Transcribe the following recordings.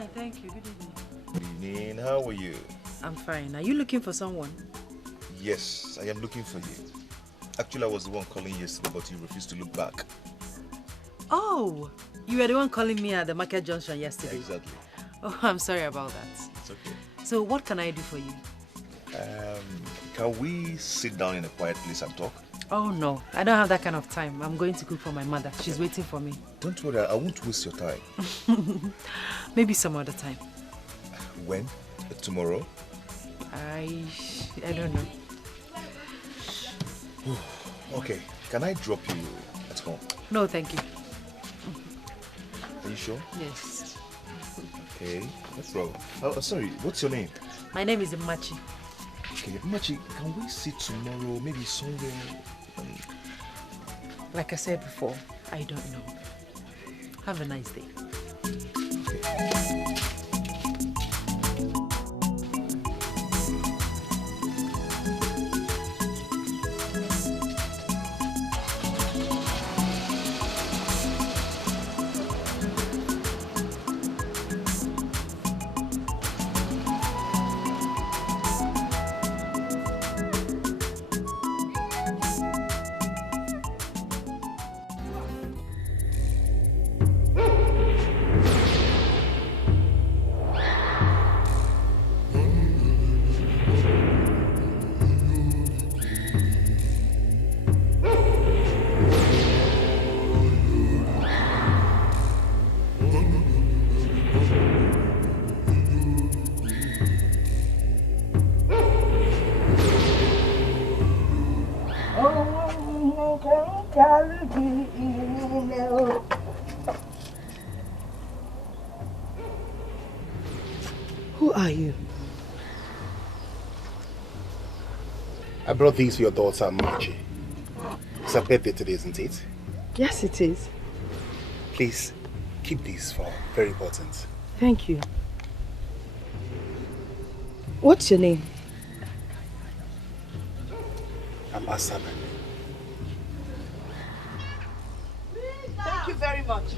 fine, thank you. Good evening. Good evening. How are you? I'm fine. Are you looking for someone? Yes, I am looking for you. Actually, I was the one calling yesterday, but you refused to look back. Oh, you were the one calling me at the market junction yesterday. Exactly. Oh, I'm sorry about that. It's okay. So what can I do for you? Can we sit down in a quiet place and talk? Oh no, I don't have that kind of time. I'm going to cook for my mother. She's waiting for me. Don't worry, I won't waste your time. Maybe some other time. When? Tomorrow? I don't know. Okay, can I drop you at home? No, thank you. Are you sure? Yes. Okay, no problem. Oh, sorry, what's your name? My name is Machi. Okay, Machi, can we see tomorrow, maybe somewhere? Like I said before, I don't know. Have a nice day. Okay. Who are you? I brought these for your daughter, Machi. It's her birthday today, isn't it? Yes, it is. Please, keep these for her. Very important. Thank you. What's your name? I'm Asabe. Thank you very much.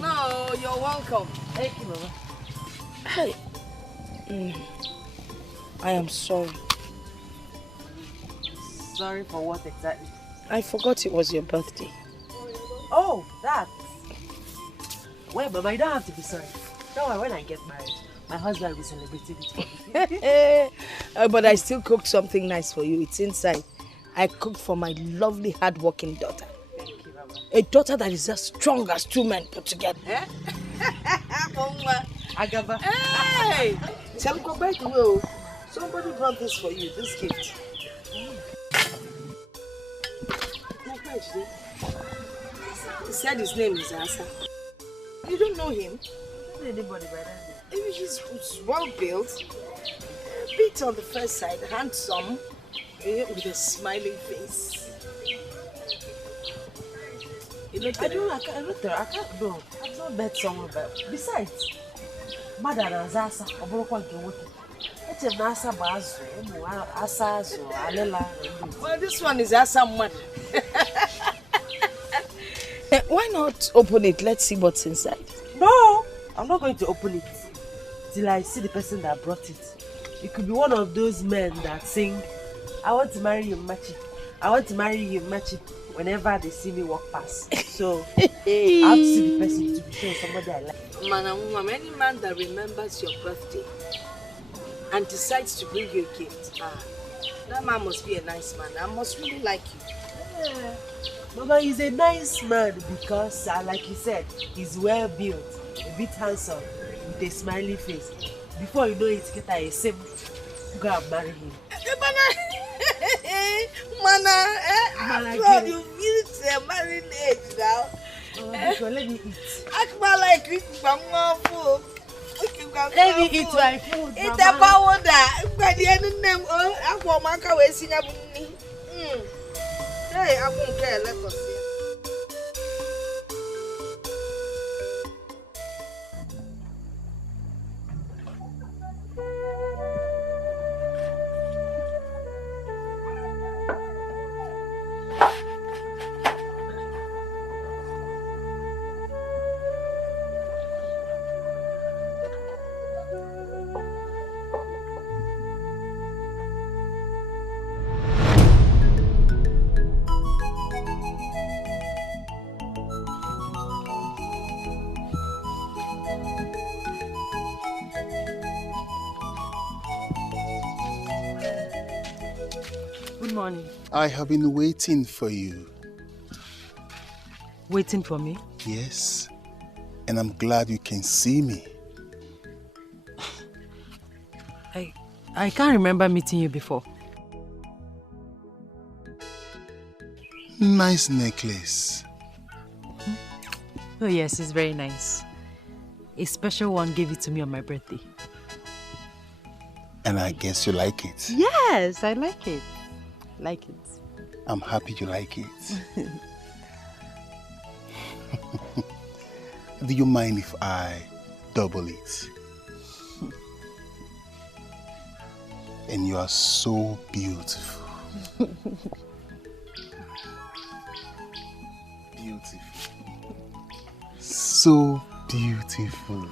No, you're welcome. Thank you, Mama. Hey. I am sorry. Sorry for what exactly? I forgot it was your birthday. Oh, that. Well, Mama, you don't have to be sorry. Don't worry, when I get married, my husband will be celebrating it for me. But I still cooked something nice for you. It's inside. I cooked for my lovely, hard-working daughter. Thank you, Mama. A daughter that is as strong as two men put together. Eh? Agaba. Hey! Shall we go back to you? Somebody brought this for you, this gift. He said his name is Asa. You don't know him? Anybody by that name? He's well built, a bit on the first side, handsome, with a smiling face. I can't know. I've not met someone, but besides, Mother and Zasa, I broke one to work. It's a Nasa Bazo, Asa, Alela. Well, this one is Asa mother. Why not open it? Let's see what's inside. No, I'm not going to open it till I see the person that brought it. It could be one of those men that sing, I want to marry you, Machi. I want to marry you, Machi, whenever they see me walk past. So, I have to see the person show somebody I like. Man, any man that remembers your birthday and decides to bring you a gift, that man must be a nice man. I must really like you. Yeah. Mama, he's a nice man because, like you said, he's well built, a bit handsome, with a smiley face. Before you know it, get a sim, go and marry him. Mana, you reached a married age now. Let me eat. Act more like it, Mama. Let me eat my food, It's a powder. By the end of the name, I'm going to go and sing up. Hey, I won't care. Let us see. Good morning. I have been waiting for you. Waiting for me? Yes. And I'm glad you can see me. I can't remember meeting you before. Nice necklace. Oh yes, it's very nice. A special one gave it to me on my birthday. And I guess you like it. Yes, I like it. Like it. I'm happy you like it. Do you mind if I double it? And you are so beautiful. Beautiful. So beautiful.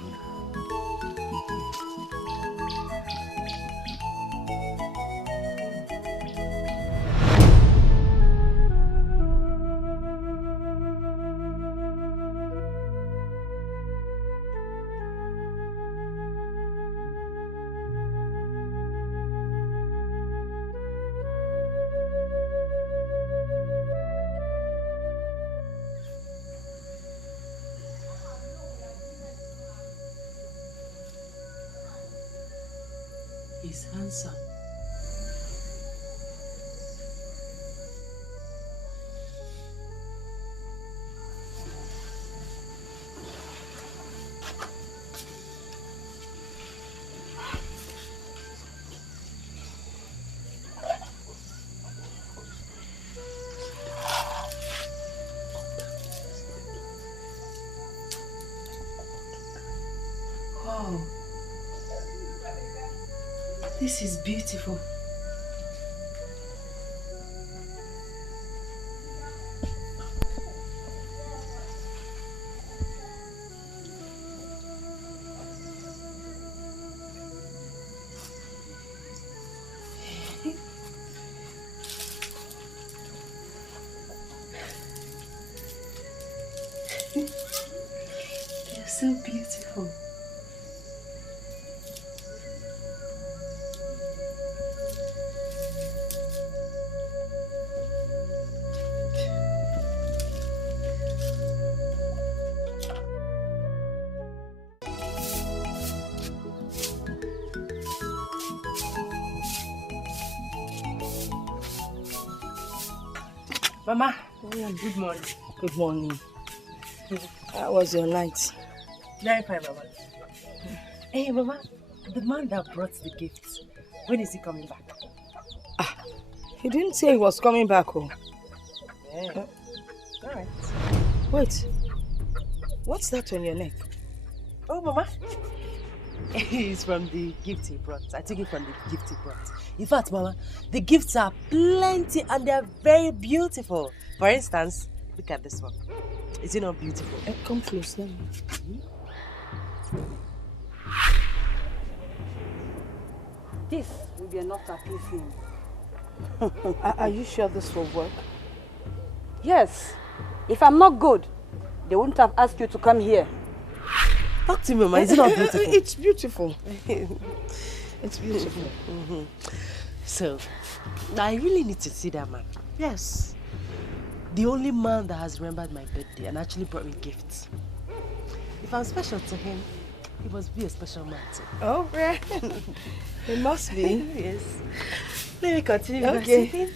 He's handsome. Wow. This is beautiful. They're so beautiful. Mama, good morning. Good morning. How was your night? Very fine, Mama. Hey, Mama, the man that brought the gifts, when is he coming back? He didn't say he was coming back home. Yeah. All right. Wait. What's that on your neck? Oh, Mama. It's from the gift he brought. I took it from the gift he brought. In fact, Mama, the gifts are plenty and they're very beautiful. For instance, look at this one. Is it not beautiful? Come close, let me. This will be enough to appease him. Are you sure this will work? Yes. If I'm not good, they wouldn't have asked you to come here. Talk to me, Mama. Is it not beautiful? It's beautiful. It's beautiful. So, now I really need to see that man. Yes. The only man that has remembered my birthday and actually brought me gifts. If I'm special to him, he must be a special man too. Oh, yeah. It must be. Yes. Let me continue. Okay.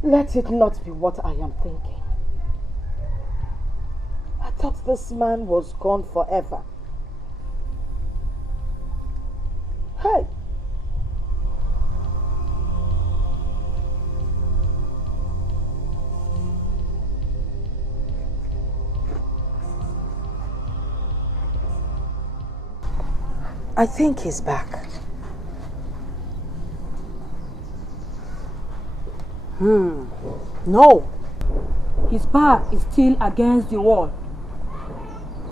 Let it not be what I am thinking. I thought this man was gone forever. Hey! I think he's back. No. His back is still against the wall.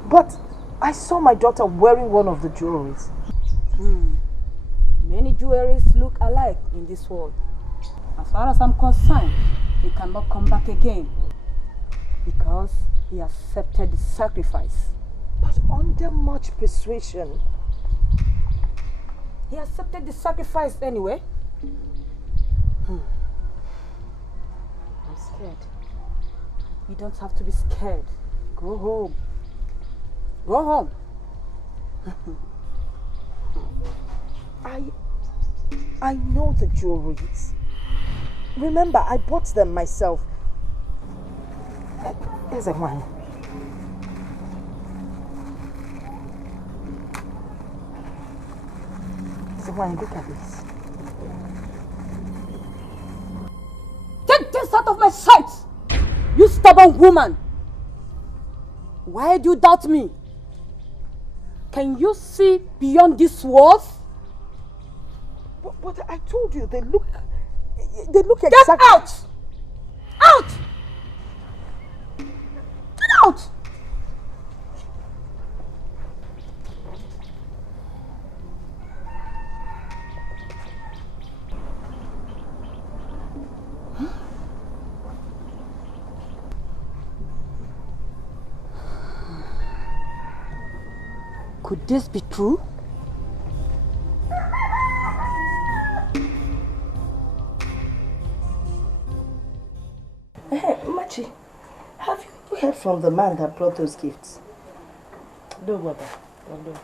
But I saw my daughter wearing one of the jewelries. Many jewelries look alike in this world. As far as I'm concerned, he cannot come back again because he accepted the sacrifice. But under much persuasion. He accepted the sacrifice anyway. I'm scared. You don't have to be scared. Go home. Go home. I know the jewelries. Remember, I bought them myself. Here's a one. Here's a one. Look at this. Take this out of my sight! You stubborn woman! Why do you doubt me? Can you see beyond these walls? But I told you, they look exactly... Get out! Out! Get out! Could this be true? Machi, have you heard from the man that brought those gifts? No, Mother. I'm not.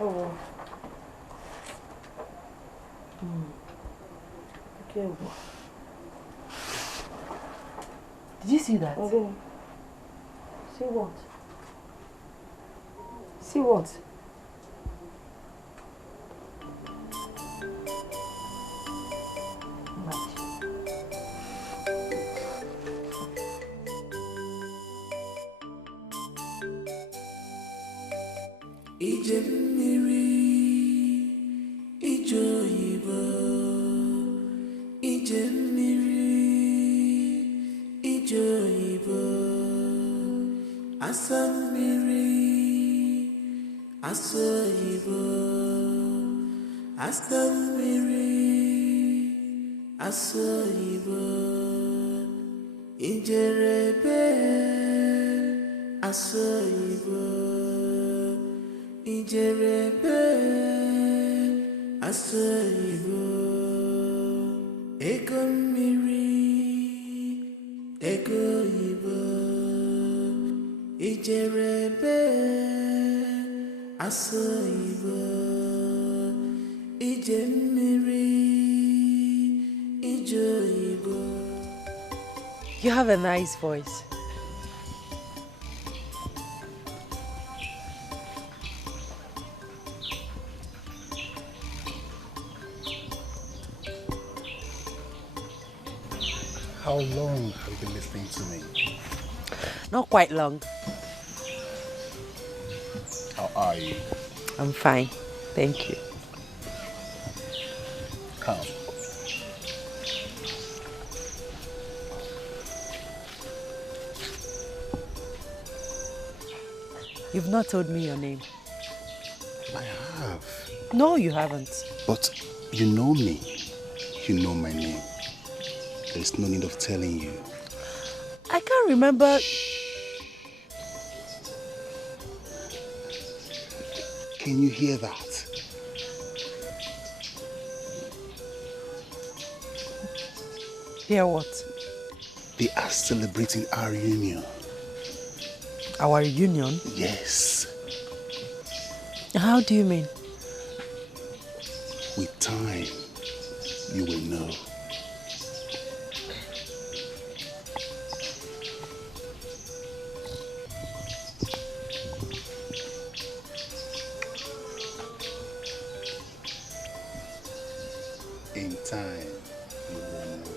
Oh, well. Okay. Did you see that? Okay. See what? See what? Ije mmiri, ije oyibo, ije mmiri, ije oyibo, asa mmiri, asa oyibo, asa mmiri, asa oyibo, ijerebe, asa oyibo. Ijerebe asoyibo ego mmiri ego oyibo ijerebe asoyibo ije mmiri ije oyibo. You have a nice voice. How long have you been listening to me? Not quite long. are you? I'm fine. Thank you. Come. You've not told me your name. I have. No, you haven't. But you know me. You know my name. There's no need of telling you. I can't remember. Can you hear that? Hear what? They are celebrating our reunion. Our reunion? Yes. How do you mean? With time, you will know. In time, you will know.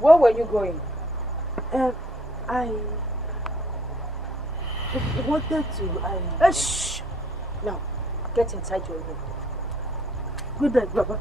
Where were you going? I wanted to. Shh! Now, get inside your room. Good night, Baba.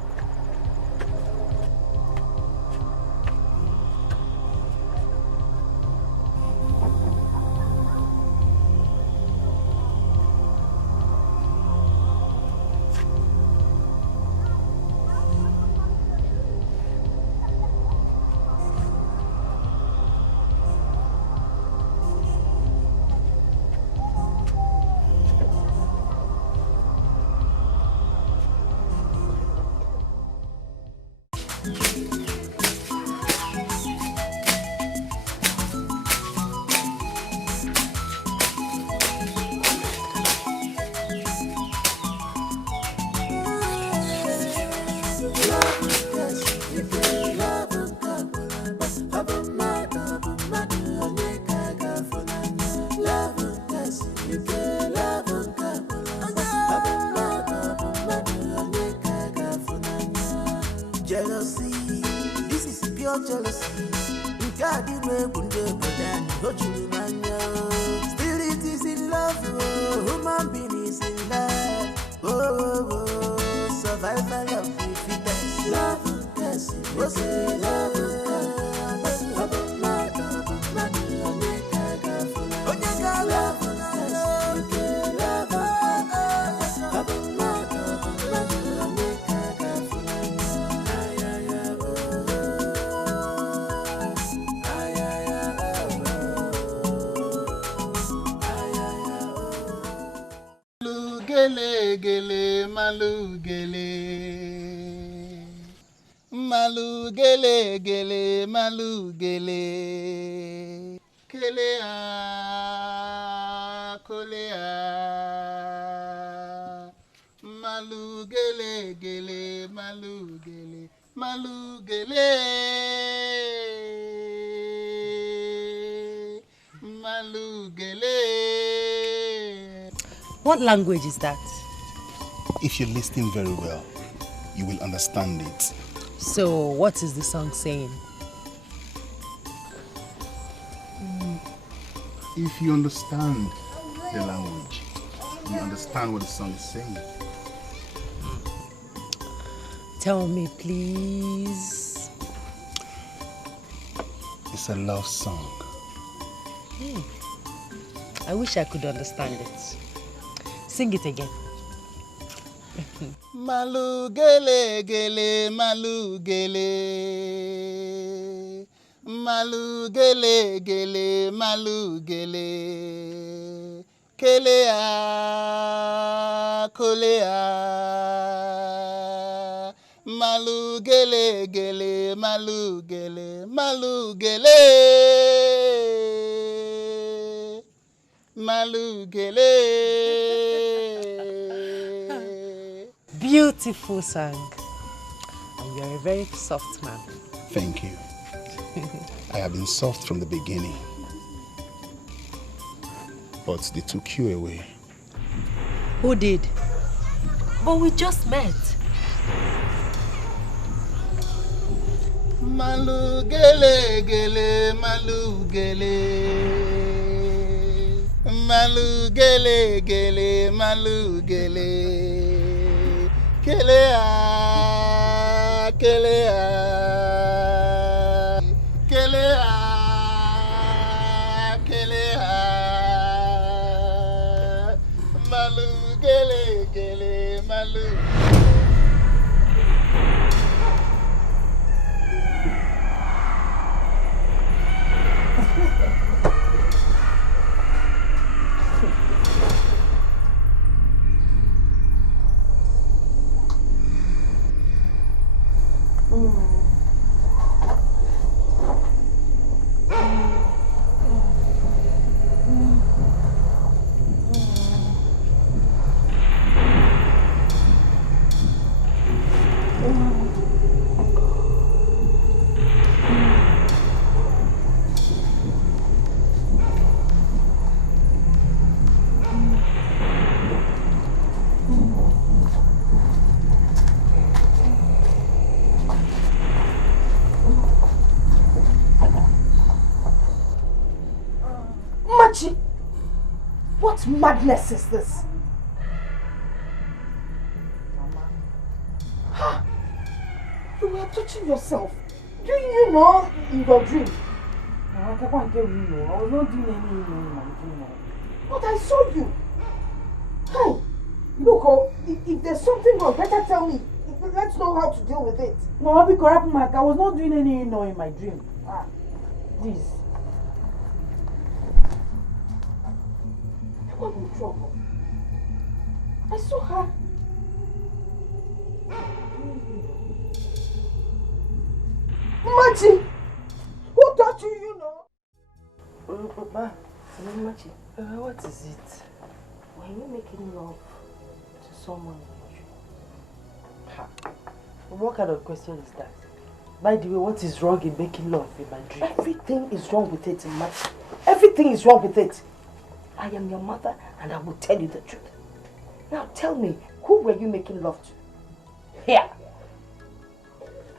Jealousy, this is pure jealousy. You can't do me, but then, don't you know? Still, gele gele malu gele. Malu gele gele malu gele. Kelea kolea. Malu gele gele malu gele. Malu gele. Malu gele. What language is that? If you listen very well, you will understand it. So, what is the song saying? If you understand the language, you understand what the song is saying. Tell me, please. It's a love song. I wish I could understand it. Sing it again. Malu gele gele malu gele. Malu gele gele malu gele. Kelea kolea. Malu gele gele malu gele malu gele. Malu gele. Beautiful song. And you're a very soft man. Thank you. I have been soft from the beginning. But they took you away. Who did? But we just met. Malu gele gele malu gele. Malu gele gele malu gele. Kelea kelea. Kelea kelea. Malu gele gele malu. What madness is this? Mama. You were touching yourself. Didn't you know in your dream? I can't tell you. I was not doing anything in my dream. But I saw you. Hey, look, if there's something wrong, better tell me. Let's know how to deal with it. No, I'll be correct, Mark. I was not doing anything in my dream. Please. I'm in trouble. I saw her. Machi! Who taught you, you know? Papa, Machi, what is it? Were you making love to someone? What kind of question is that? By the way, what is wrong in making love in my dream? Everything is wrong with it, Machi. Everything is wrong with it. I am your mother and I will tell you the truth. Now tell me, who were you making love to? Here.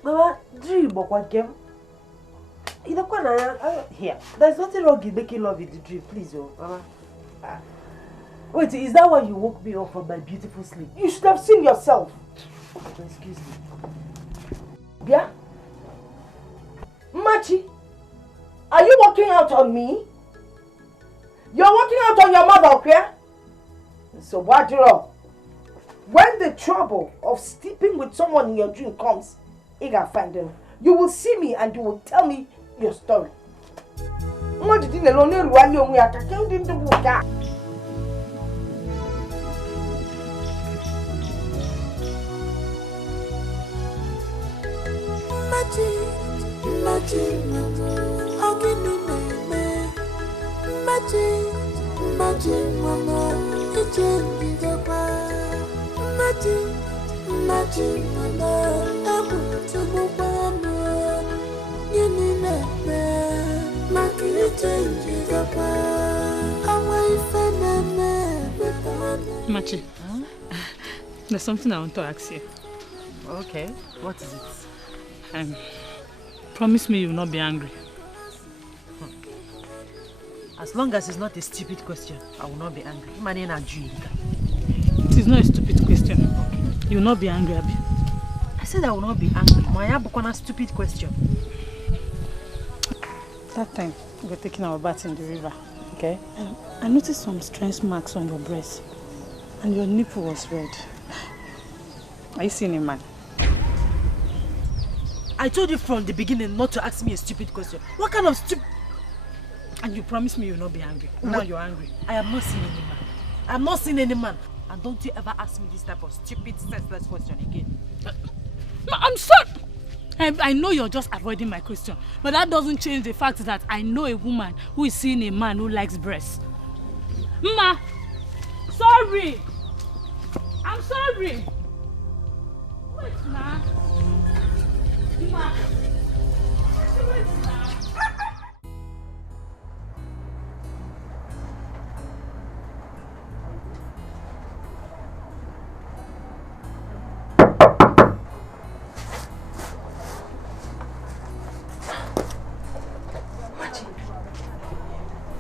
Mama, dream or what game? Here. There's nothing wrong in making love in the dream, please, Mama. Wait, is that why you woke me up from my beautiful sleep? You should have seen yourself. Excuse me. Yeah? Machi, are you walking out on me? You're walking out on your mother, okay? So what do you know? When the trouble of sleeping with someone in your dream comes, you gotta find them. You will see me and you will tell me your story. Machi, Machi, how can you name? Machi, Machi, Mama, it's a big Machi, Machi, Mama, I'm to move on. You need a man, Maki, change the plan. Away from Machi, there's something I want to ask you. Okay, what is it? Promise me you will not be angry. As long as it's not a stupid question, I will not be angry. It is not a stupid question. You will not be angry, Abi. I said I will not be angry. My a stupid question. That time we were taking our bath in the river. Okay. I noticed some strange marks on your breast, and your nipple was red. Are you seeing a man? I told you from the beginning not to ask me a stupid question. What kind of stupid? And you promised me you will not be angry. Now you're angry. I have not seen any man. I have not seen any man. And don't you ever ask me this type of stupid, senseless question again. I'm sorry. I know you're just avoiding my question, but that doesn't change the fact that I know a woman who is seeing a man who likes breasts. Ma, sorry. I'm sorry. Wait now. Ma. Wait now.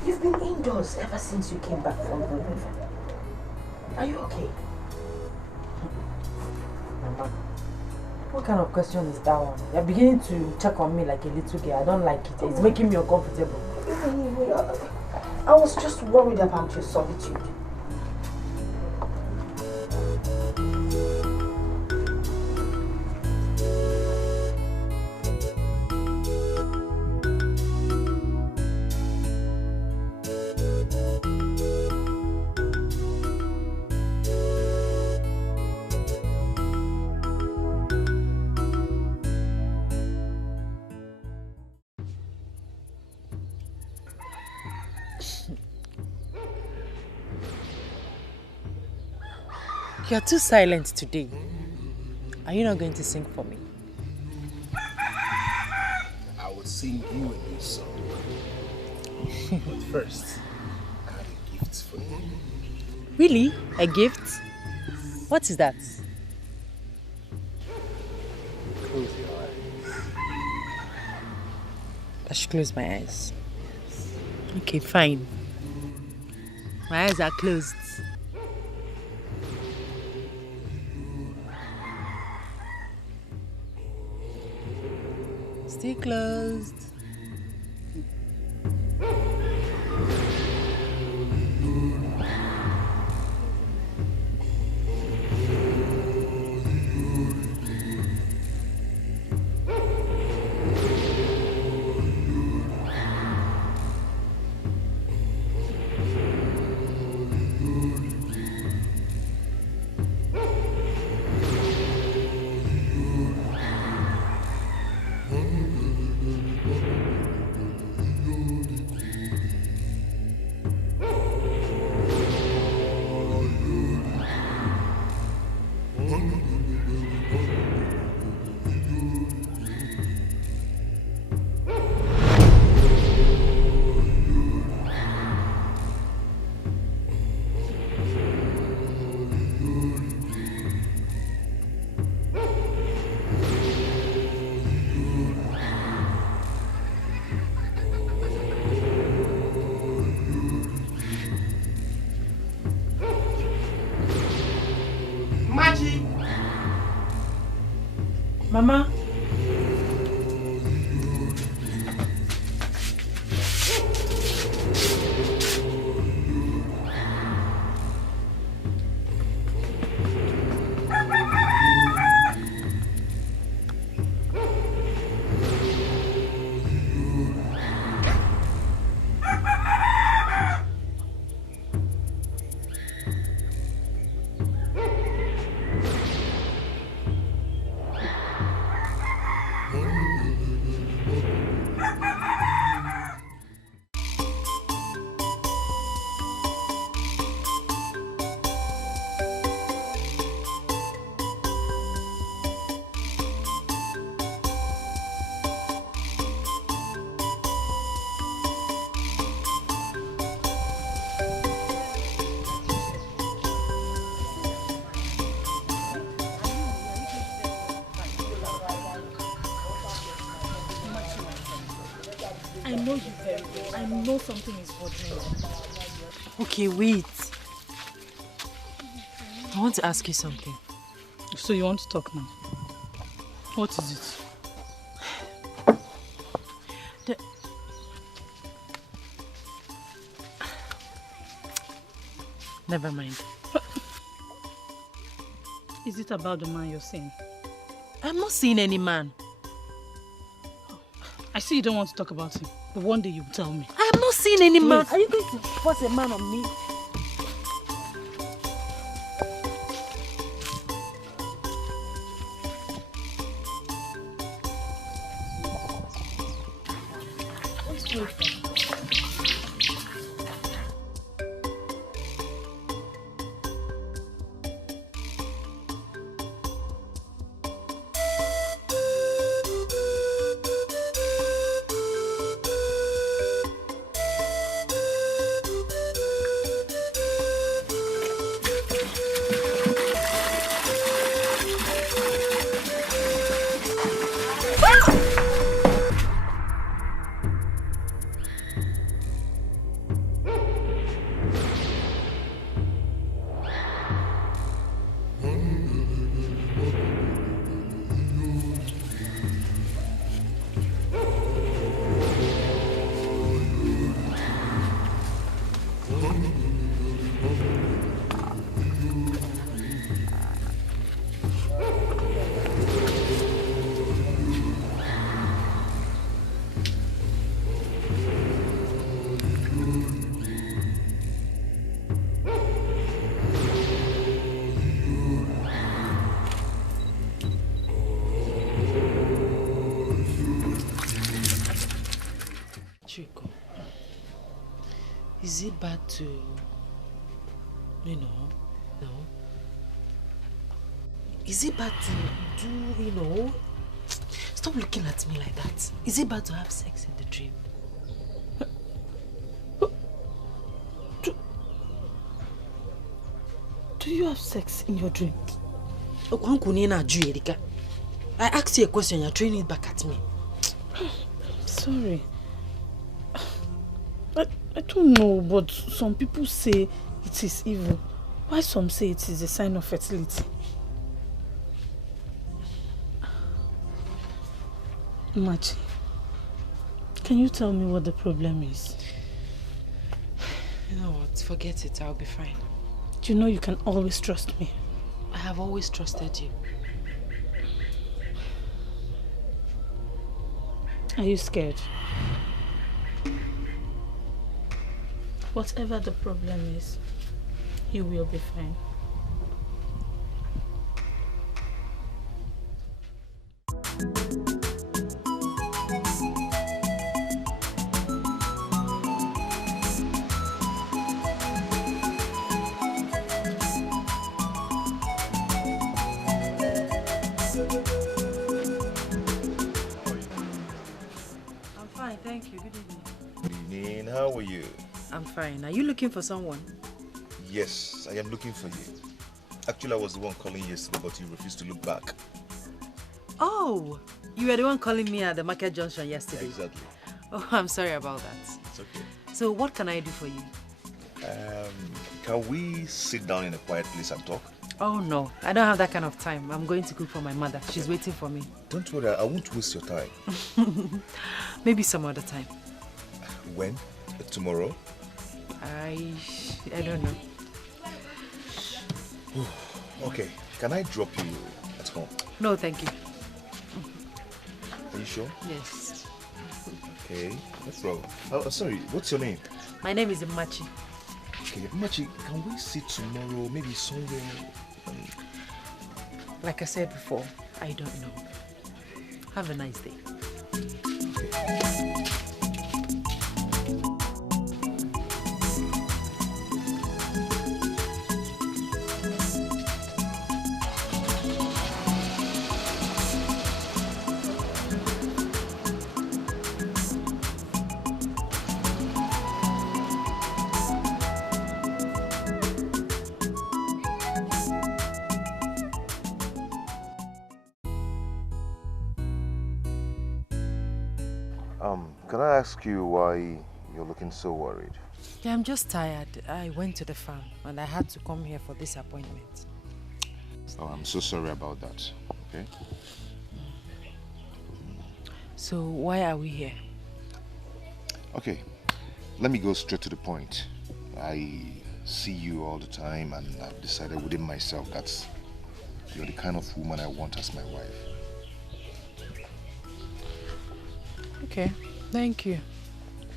You've been indoors ever since you came back from the river. Are you okay? Mama, what kind of question is that one? You're beginning to check on me like a little girl. I don't like it. It's making me uncomfortable. I was just worried about your solitude. You're too silent today. Are you not going to sing for me? I will sing you a new song. But first, I have a gift for you. Really? A gift? What is that? Close your eyes. I should close my eyes. Okay, fine. My eyes are closed. Stay closed. Mama. know you very well. I know something is bothering you. Okay, wait. I want to ask you something. So you want to talk now? What is it? Never mind. Is it about the man you're saying? I'm not seeing any man. I see you don't want to talk about him, but one day you tell me. I'm not seeing any man. Are you going to force a man on me? Is it bad to, no? Is it bad to do, Stop looking at me like that. Is it bad to have sex in the dream? Do you have sex in your dream? I asked you a question, you're throwing it back at me. Sorry. I don't know, but some people say it is evil. Why some say it is a sign of fertility? Machi, can you tell me what the problem is? You know what? Forget it. I'll be fine. Do you know you can always trust me? I have always trusted you. Are you scared? Whatever the problem is, you will be fine. I'm fine, thank you. Good evening. Good evening. How are you? I'm fine. Are you looking for someone? Yes, I am looking for you. Actually, I was the one calling yesterday, but you refused to look back. Oh, you were the one calling me at the market junction yesterday. Exactly. Oh, I'm sorry about that. It's okay. So what can I do for you? Can we sit down in a quiet place and talk? Oh no, I don't have that kind of time. I'm going to cook for my mother. She's waiting for me. Don't worry, I won't waste your time. Maybe some other time. When? Tomorrow? I don't know. Okay, can I drop you at home? No, thank you. Are you sure? Yes. Okay, no problem. Oh, sorry, what's your name? My name is Machi. Okay, Machi, can we sit tomorrow, maybe somewhere? Like I said before, I don't know. Have a nice day. Okay. Can I ask you why you're looking so worried? Yeah, I'm just tired. I went to the farm and I had to come here for this appointment. Oh, I'm so sorry about that, okay? So why are we here? Okay, let me go straight to the point. I see you all the time and I've decided within myself that you're the kind of woman I want as my wife. Okay, thank you.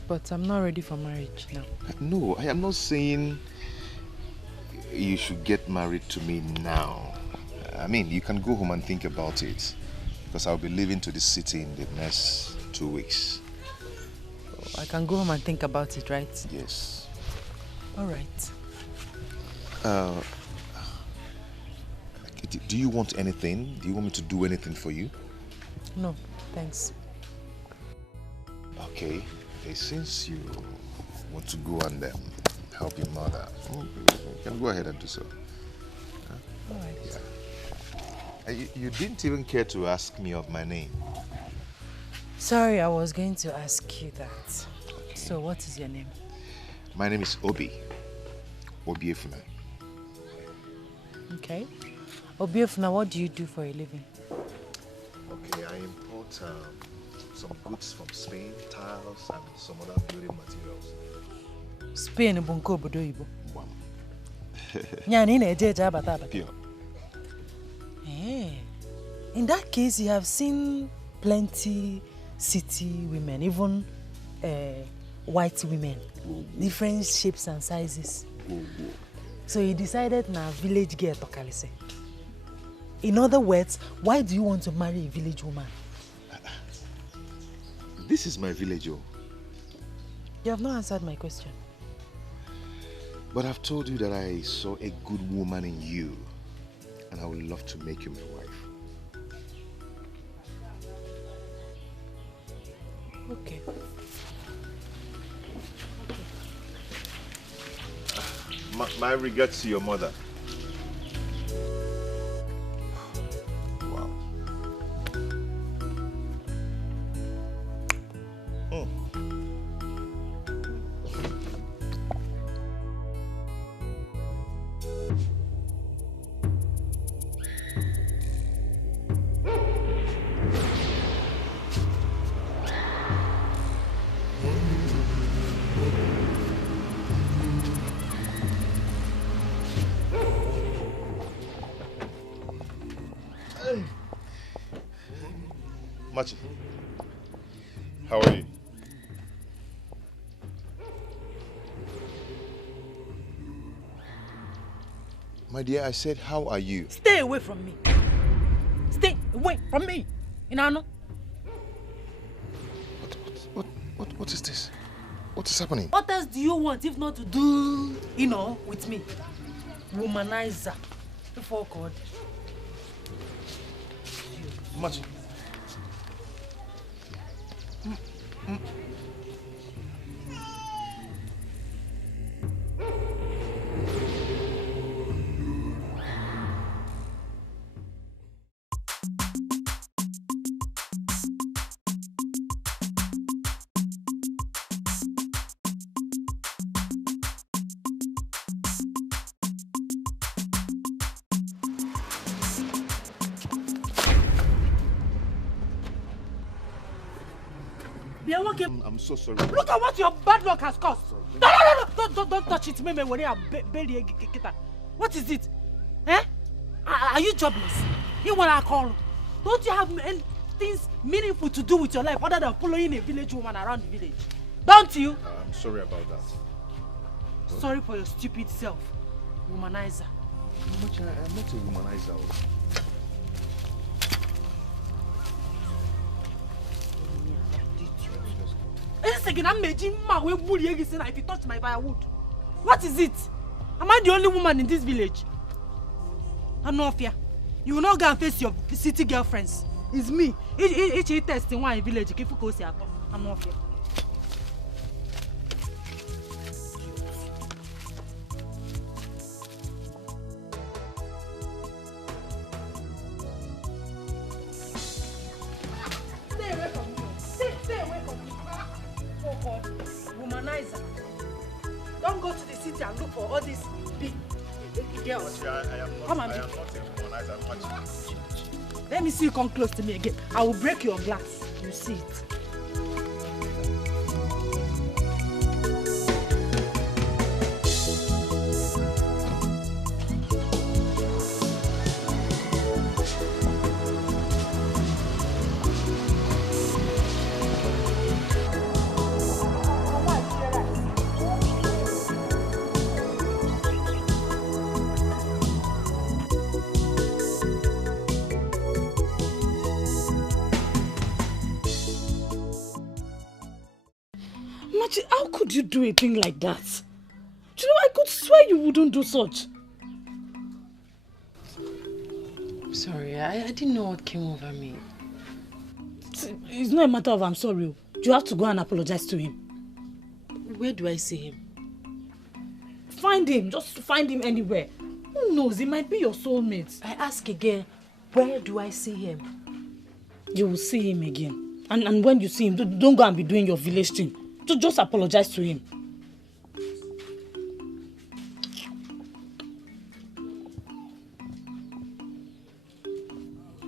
But I'm not ready for marriage now. No, I am not saying you should get married to me now. I mean, you can go home and think about it. Because I'll be leaving to the city in the next 2 weeks. Oh, I can go home and think about it, right? Yes. All right. Do you want anything? Do you want me to do anything for you? No, thanks. Okay. Since you want to go and help your mother, you can go ahead and do so. Huh? All right. Yeah. You didn't even care to ask me of my name. Sorry, I was going to ask you that. Okay. So what is your name? My name is Obi. Obiefuna. Okay. Obiefuna, what do you do for a living? Okay, I import some goods from Spain, tiles and some other building materials. Spain, bunko obodo Igbo. Wow. Yeah, ni na-eje abata. Pure. Hey. In that case, you have seen plenty city women, even white women, different shapes and sizes. So you decided na village girl to Kalise. In other words, why do you want to marry a village woman? This is my village, oh. You have not answered my question. But I've told you that I saw a good woman in you, and I would love to make you my wife. Okay. My regards to your mother. Wow. Machi, how are you? My dear, I said, how are you? Stay away from me. Stay away from me. Inano. What is this? What is happening? What else do you want if not to do, with me? Womanizer. Before God. Machi. I'm so sorry. Look at what your bad luck has caused. No. Don't touch it. What is it? Eh? Are you jobless? You want to call? Don't you have things meaningful to do with your life other than following a village woman around the village? Don't you? I'm sorry about that. Sorry for your stupid self. Womanizer. I'm not a womanizer. If you touch my firewood. What is it? Am I the only woman in this village? I'm not fear. You will not go and face your city girlfriends. It's me. Each test in one village. I'm not fear. Stay away from me. Stay away from me. and look for all these big girls. Come and let me see you come close to me again. I will break your glass. You see it. How could you do a thing like that? You know, I could swear you wouldn't do such. Sorry, I didn't know what came over me. It's not a matter of I'm sorry. You have to go and apologize to him. Where do I see him? Find him. Just find him anywhere. Who knows? He might be your soulmate. I ask again, where do I see him? You will see him again. And when you see him, don't go and be doing your village thing. Just apologize to him.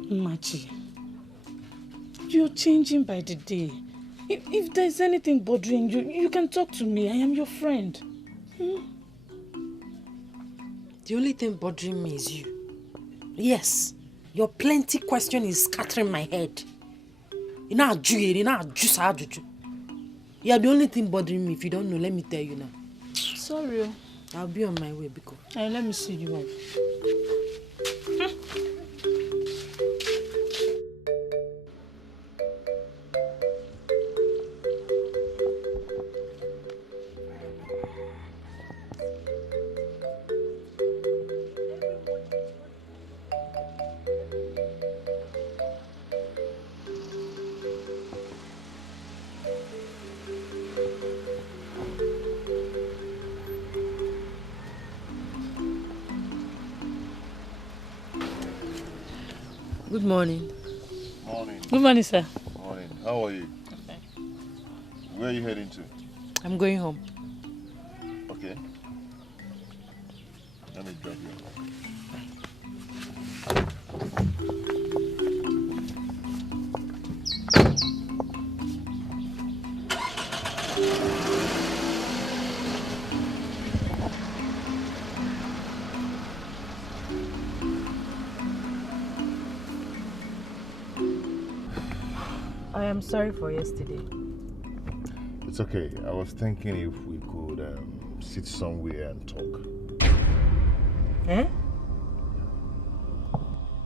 Machi, you're changing by the day. If there's anything bothering you, you can talk to me. I am your friend. The only thing bothering me is you. Yes, your plenty question is scattering my head. You are the only thing bothering me. If you don't know, let me tell you now. Sorry. I'll be on my way, Biko. Let me see you off. Good morning. Morning. Good morning, sir. Morning. How are you? Okay. Where are you heading to? I'm going home. Okay. Let me drop you. I am sorry for yesterday. It's okay. I was thinking if we could sit somewhere and talk. Eh?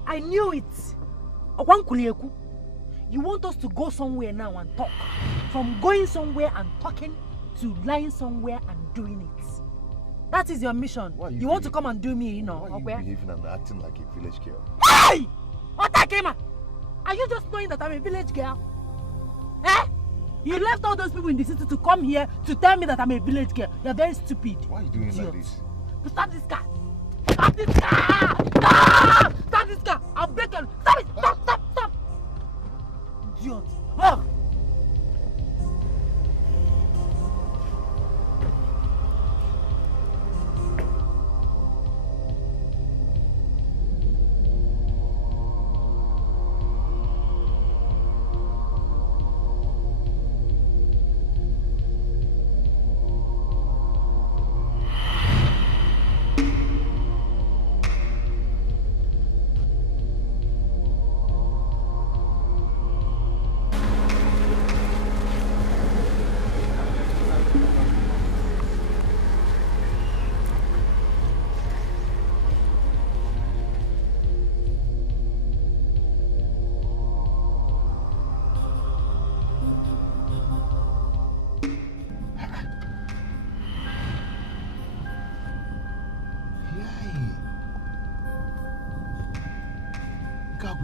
I knew it. You want us to go somewhere now and talk. From going somewhere and talking to lying somewhere and doing it. That is your mission. You want to come and do me, you know. Why are you behaving and acting like a village girl? Hey! Otakema! Are you just knowing that I'm a village girl? Eh? You left all those people in the city to come here to tell me that I'm a village girl. You're very stupid. Why are you doing like this? Stop this car! Stop this car! Stop! Stop this car! I'll break you! Stop it! Stop! Stop! Stop! Idiot! Oh!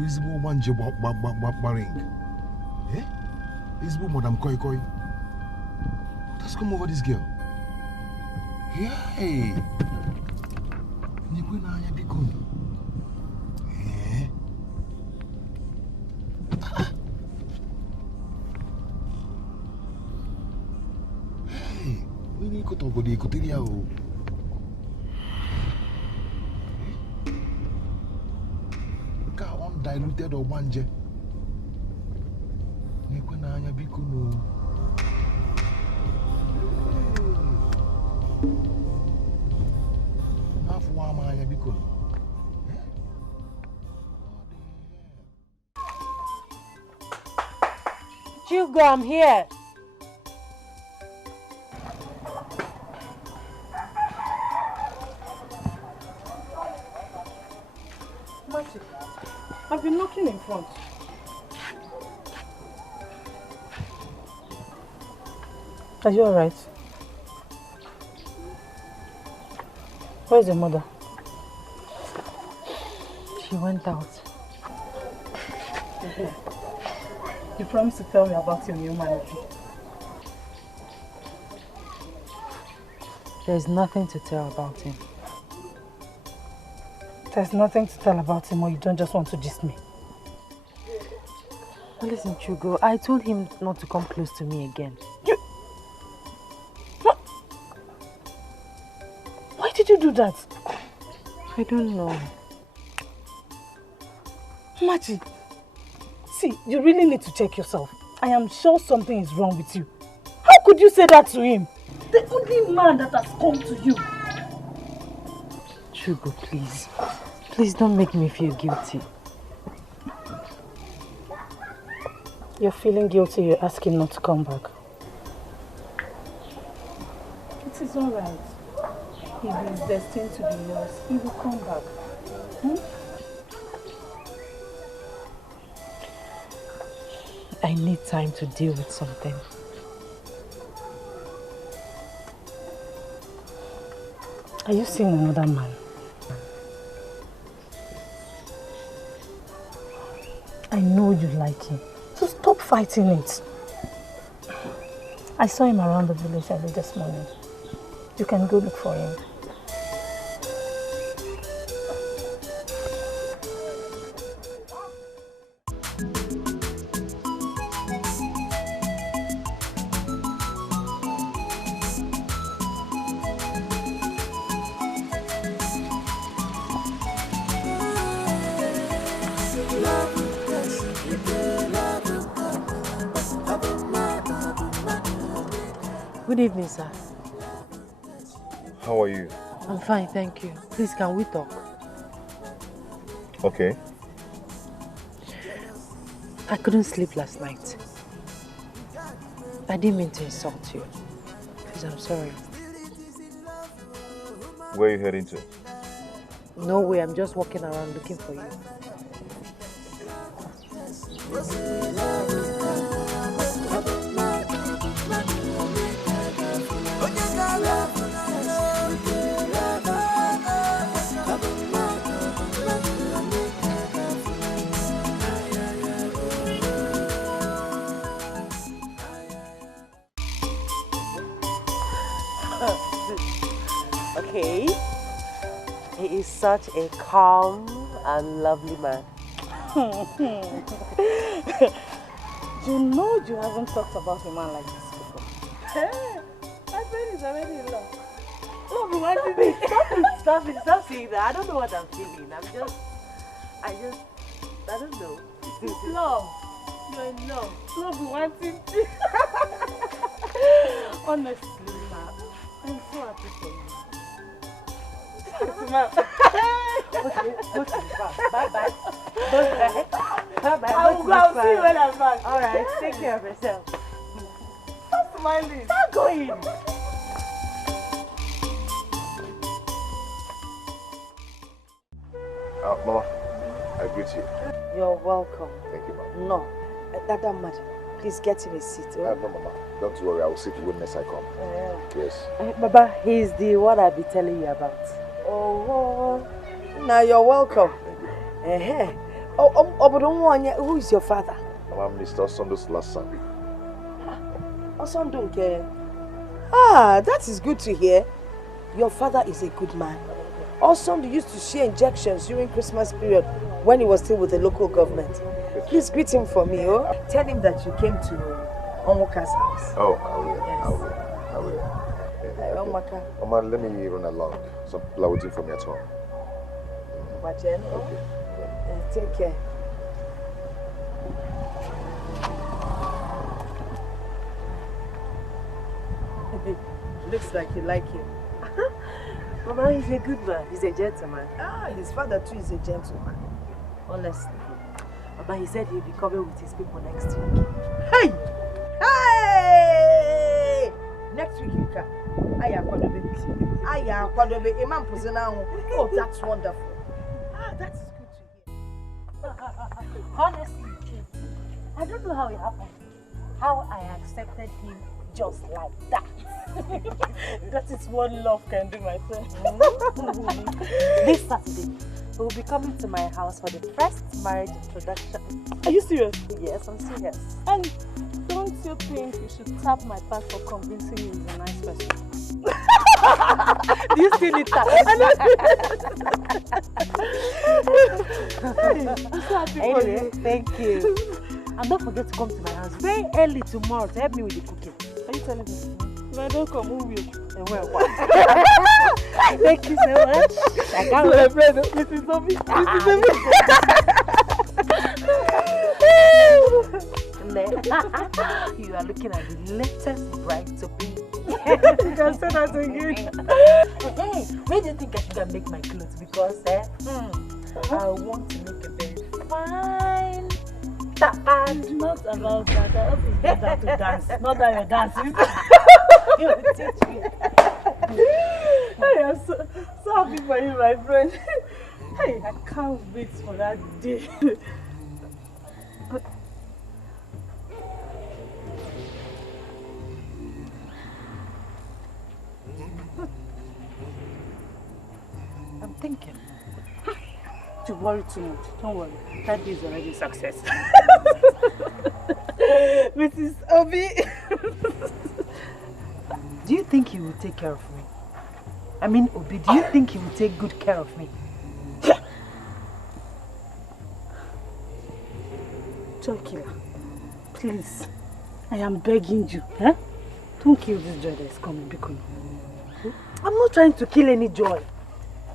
Ezigbo manje gbaring. Eh? Ezigbo Madam Koi Koi. What has come over this girl? Hey! Nikwe na anya biko. Eh? Hey! We need to go to the Koteria. diluted or wanje. Nekwana biko no. Half one anya biko. Hugo, I'm here. Marty, I've been knocking in front. Are you alright? Where's your mother? She went out. You promised to tell me about your new manager. There's nothing to tell about him. There's nothing to tell about him, or you don't just want to diss me? Listen, Chugo, I told him not to come close to me again. Why did you do that? I don't know. Machi, see, you really need to check yourself. I am sure something is wrong with you. How could you say that to him? The only man that has come to you. Chugo, please. Please don't make me feel guilty. You're feeling guilty, you ask him not to come back. It is alright. If he is destined to be yours, he will come back. I need time to deal with something. Are you seeing another man? I know you like him, so stop fighting it. I saw him around the village early this morning. You can go look for him. Good evening, sir. How are you? I'm fine, thank you. Please, can we talk? Okay. I couldn't sleep last night. I didn't mean to insult you. Please, I'm sorry. Where are you heading to? No way, I'm just walking around looking for you. Okay. He is such a calm and lovely man. You know you haven't talked about a man like this before. Hey, my friend is already in love. Stop saying that. I don't know what I'm feeling. I don't know. It's love. You're in love. Love you wanting to. Honestly, man, I'm so happy for you. Okay, bye-bye. Bye-bye. I'll see you when I'm back. All right, take care of yourself. Stop smiling. Start going. Mama, I greet you. You're welcome. Thank you, Mama. No, that matter. Please get in a seat. No, Mama. Don't worry, I will sit witness I come. Yes. Baba, he's the one I'll be telling you about. Oh, now you're welcome. Who is your father? I'm Mr. Osondo's last son. Osondunke. Ah, that is good to hear. Your father is a good man. Osondo used to share injections during Christmas period when he was still with the local government. Please greet him for me, oh. Tell him that you came to Onwoka's house. Oh, I will. Yes. I will. Okay. Mama, let me run along. Some people are waiting for me at home. Okay. Take care. Looks like you like him. Mama, he's a good man. He's a gentleman. Ah, his father too is a gentleman. Honestly. Mama, he said he'll be coming with his people next week. Hey! Hey! Next week you come. Imam Puzina. Oh, that's wonderful. Ah, that's good to hear. Honestly, I don't know how it happened. How I accepted him just like that. That is what love can do, my friend. This Saturday, he will be coming to my house for the first marriage introduction. Are you serious? Yes, I'm serious. And don't you think you should tap my back for convincing me he's a nice person? Do you still need that? I'm so happy for Anyway, you. thank you. And don't forget to come to my house very early tomorrow to help me with the cooking. Are you telling me? If I don't come, who will? Well, thank you so much. I can't wait. Mrs. Obi. You are looking at the latest bride to be. You can say that again. Hey, where do you think I should make my clothes? Because I want to make a very fine tap. It's not about that. I hope it's better to dance. Not that you're dancing. You will teach me. I am so happy for you, my friend. Hey, I can't wait for that day. I'm thinking. Don't worry too much. Don't worry. That day is already a success. Mrs. Obi. Do you think he will take care of me? I mean, Obi, do you think he will take good care of me? Joy killer, please. I am begging you. Huh? Don't kill this joy that is coming, Bikon. I'm not trying to kill any joy.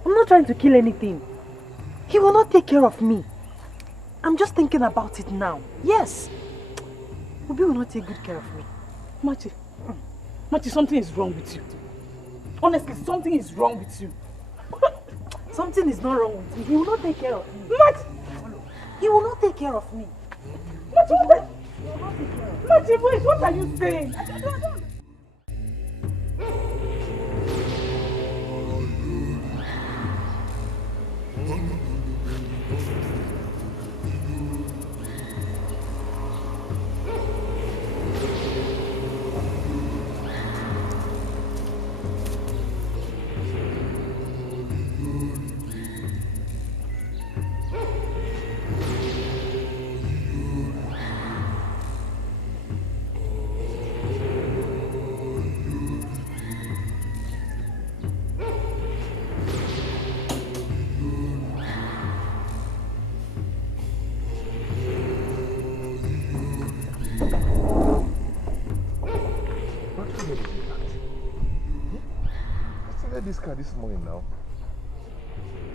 I'm not trying to kill anything. He will not take care of me. I'm just thinking about it now. Yes. Obi will not take good care of me. Machi, something is wrong with you. Honestly, something is wrong with you. Something is not wrong with me. He will not take care of me. Machi! He will not take care of me. Machi, wait, what are you saying? This car this morning now.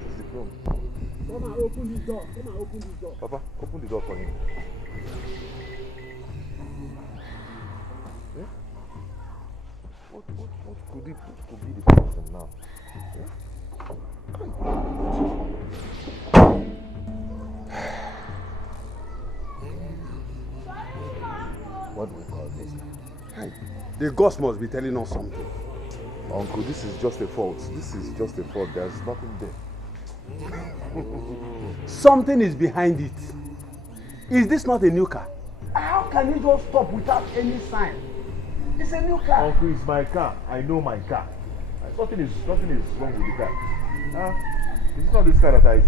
This is the problem. Come and open this door. Come and open this door. Papa, open the door for him. Yeah? What could be the problem now? Yeah? What do we call this? Hey, the ghost must be telling us something. Uncle, this is just a fault. This is just a fault. There's nothing there. Something is behind it. Is this not a new car? How can you just stop without any sign? It's a new car. Uncle, it's my car. I know my car. Nothing is wrong with the car. This is not this car that I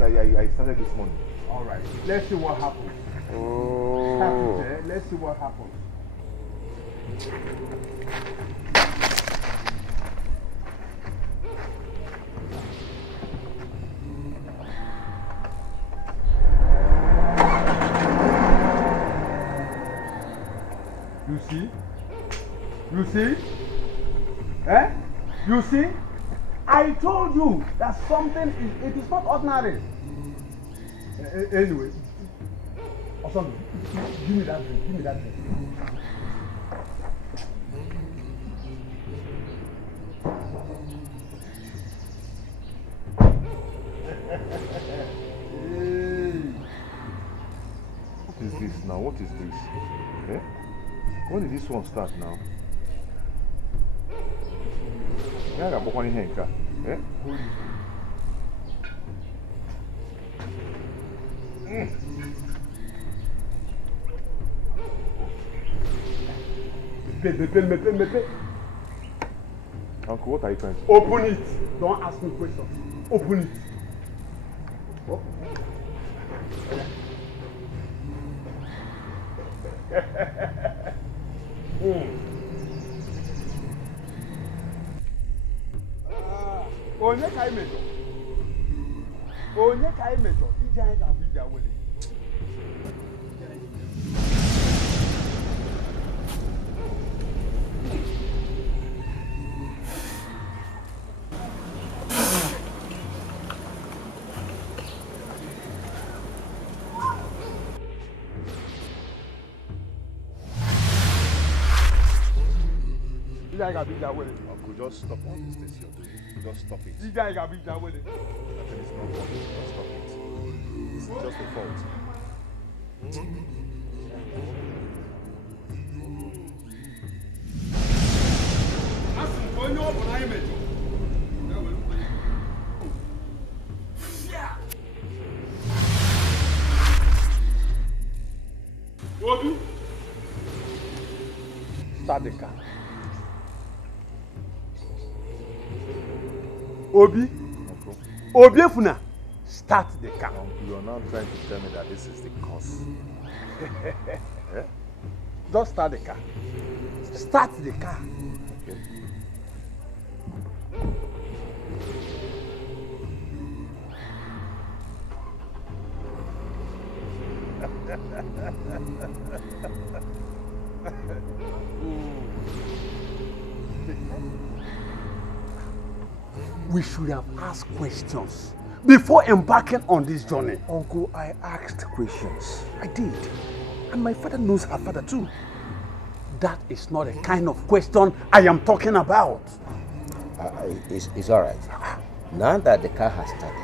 started this morning. All right. Let's see what happens. Oh. Let's see what happens. You see? You see? Eh? You see? I told you that something it is not ordinary. Anyway, Osondo, give me that drink. Give me that drink. What is this now? What is this? Eh? When did this one start now? Yeah, I got one in here. Eh? Mepe. Uncle, what are you trying to do? Open it. Don't ask me questions. Open it. Oh. Onye ka imejo. Onye ka imejo. Ije anyị ga-abụ ije awele. Uncle, just stop all this things you're doing. Just stop it. Nothing is not working. Just stop it. It's just a fault. Start the car. Obi, Efuna, start the car. You're now trying to tell me that this is the cause. Yeah? Just start the car. Start the car. Okay. We should have asked questions before embarking on this journey. Uncle, I asked questions. I did. And my father knows her father too. That is not the kind of question I am talking about. It's all right. Now that the car has started,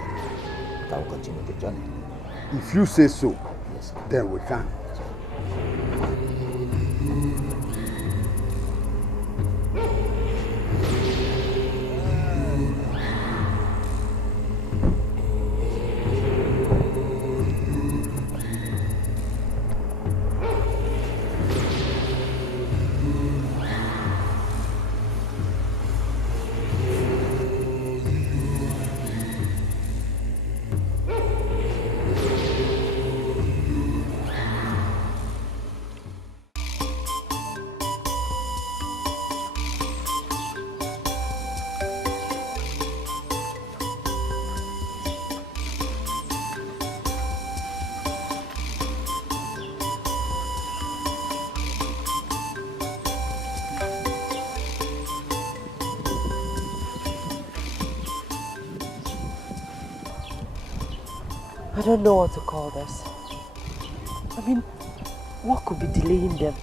we can continue the journey. If you say so, yes, then we can. I don't know what to call this. I mean, what could be delaying them?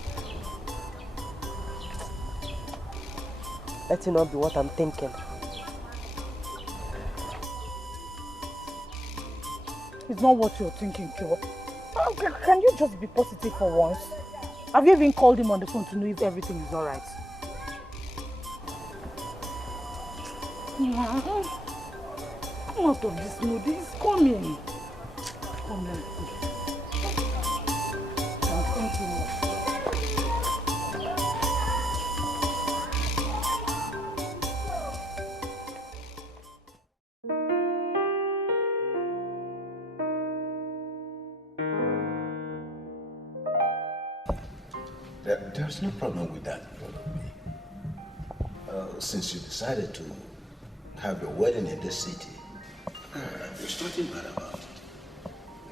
Let it not be what I'm thinking. It's not what you're thinking, Kyo. Can you just be positive for once? Have you even called him on the phone to know if everything is alright? Come out of this mood. He's coming. Come on. Thank you. There's no problem with that, brother. Since you decided to have your wedding in this city, there's nothing bad about it.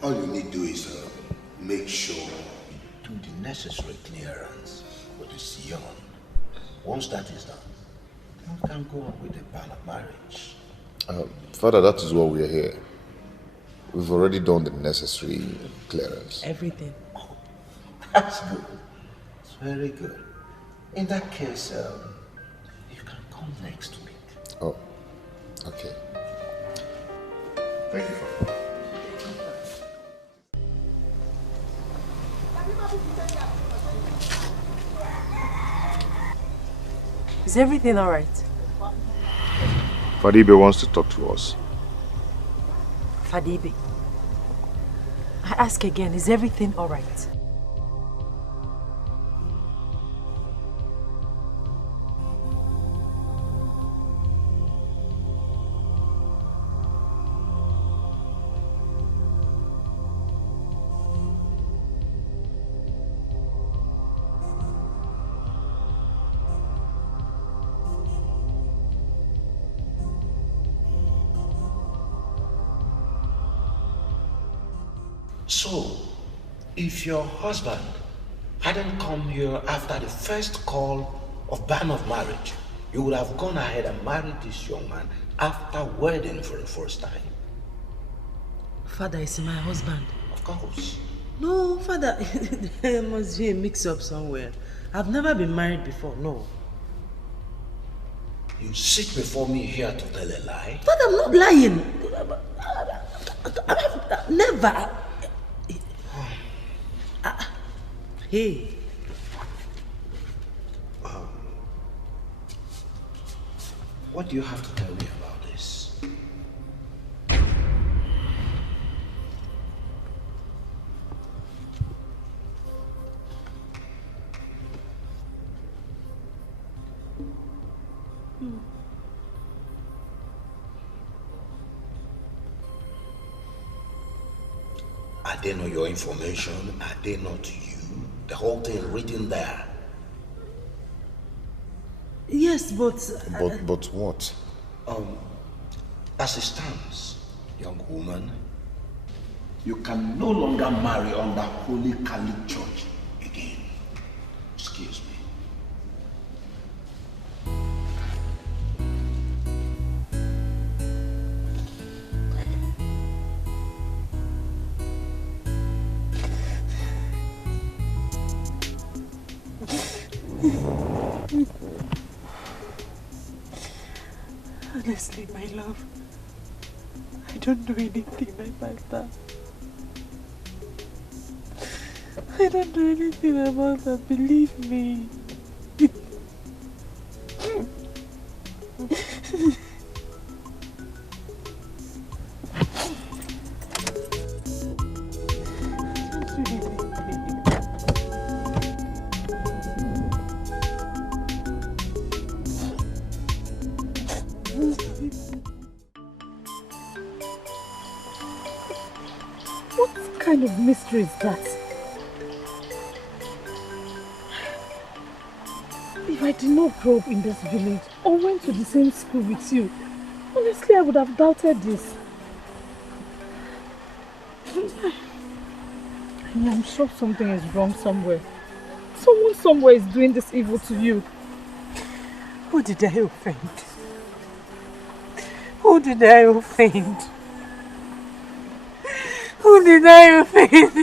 All you need to do is make sure you do the necessary clearance for this young. Once that is done, then we can go on with the plan of marriage. Father, that is why we are here. We've already done the necessary clearance. Everything. Oh, That's good. It's very good. In that case, you can come next week. Oh, okay. Thank you, Father. Is everything all right? Fadibe wants to talk to us. Fadibe, I ask again, is everything all right? So, if your husband hadn't come here after the first call of ban of marriage, you would have gone ahead and married this young man after wedding for the first time. Father, is he my husband? Of course. No, Father, there must be a mix-up somewhere. I've never been married before, no. You sit before me here to tell a lie? Father, I'm not lying. Never. Hey. What do you have to tell me about this? Are they not your information? Are they not you? The whole thing written there. Yes, but... But what? As it stands, young woman, you can no longer marry under Holy Catholic Church again. Excuse me. Honestly, my love, I don't know anything, my master. I don't know anything about her, believe me. What kind of mystery is that? If I did not grow up in this village or went to the same school with you, honestly I would have doubted this. I'm sure something is wrong somewhere. Someone somewhere is doing this evil to you. Who did I offend? Who did I offend? Who did I offend?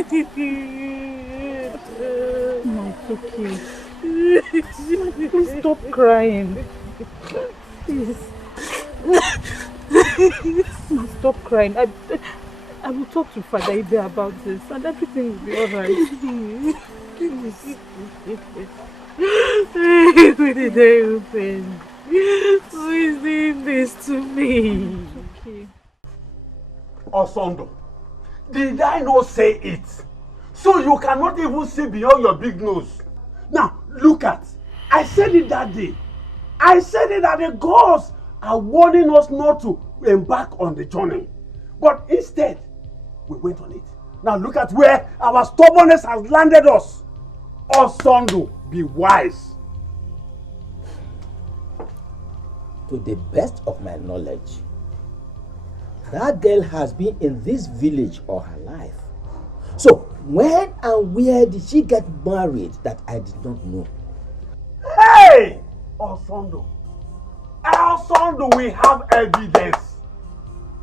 No, it's okay. Please stop crying. Please. No, stop crying. I will talk to Father Ibe about this and everything will be alright. Please. Who did I offend? Who is doing this to me? It's okay. Osondo, did I not say it? So you cannot even see beyond your big nose. Now, look at. I said it that day. I said it that the gods are warning us not to embark on the journey. But instead, we went on it. Now look at where our stubbornness has landed us. Osondo, be wise. To the best of my knowledge, that girl has been in this village all her life. So, when and where did she get married that I did not know? Hey! Osondo, we have evidence.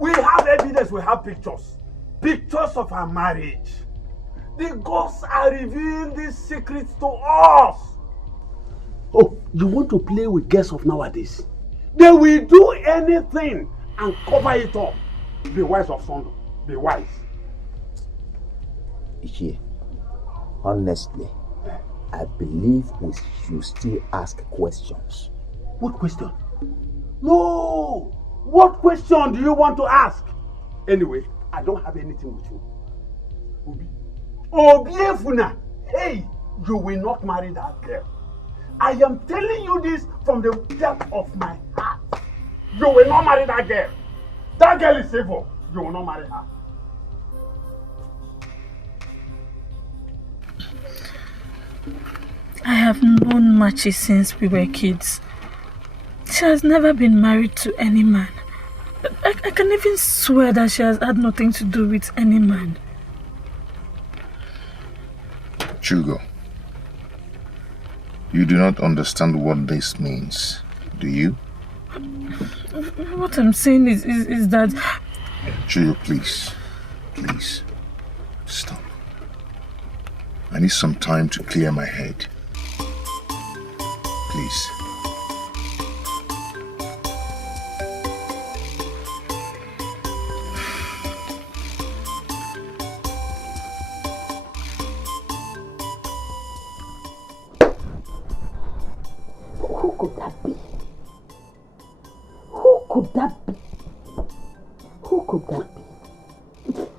We have evidence, we have pictures. Pictures of her marriage. The gods are revealing these secrets to us. Oh, you want to play with girls of nowadays? They will do anything and cover it up. Be wise of Sondo. Be wise. Ichie, honestly, I believe we should still ask questions. What question? No! What question do you want to ask? Anyway, I don't have anything with you. Obi. Obiefuna! Hey! You will not marry that girl. I am telling you this from the depth of my heart. You will not marry that girl. That girl is evil. You will not marry her. I have known Machi since we were kids. She has never been married to any man. I can even swear that she has had nothing to do with any man. Chugo, you do not understand what this means, do you? What I'm saying is that... Chugo, please. Please. Stop. I need some time to clear my head. Please. Who could that be? Who could that be? Who could that be?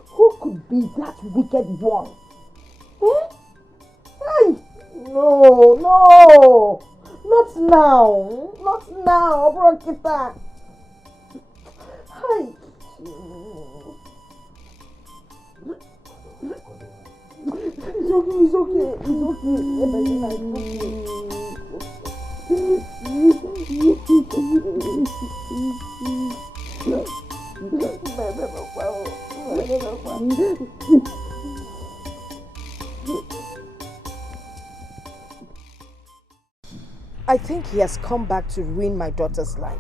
Who could be that wicked one? Eh? Hey! No, no! Not now! Not now, Bronkita! Hey! It's okay, it's okay, it's I think he has come back to ruin my daughter's life.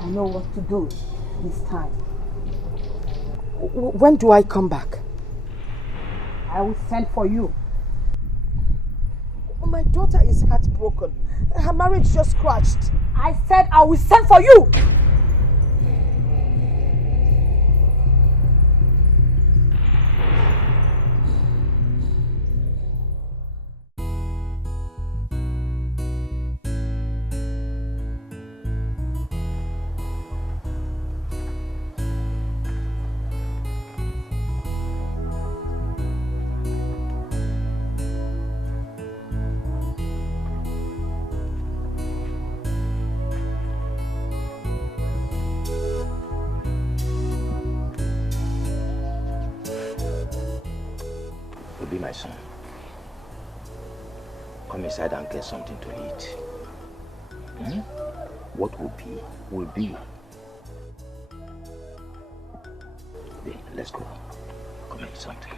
I know what to do this time. When do I come back? I will send for you. My daughter is heartbroken. Her marriage just crashed. I said I will send for you! Be my son. Come inside and get something to eat. Hmm? What will be, will be. Hey, let's go. Come eat something.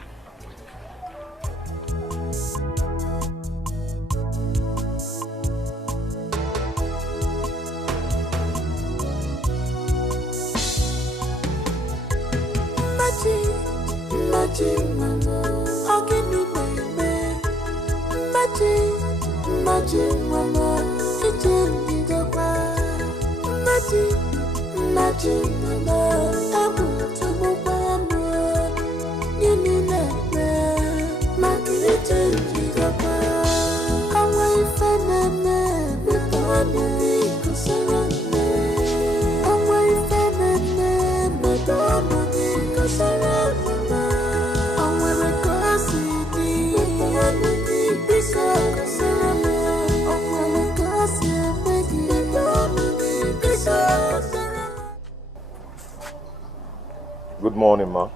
Good morning, Ma.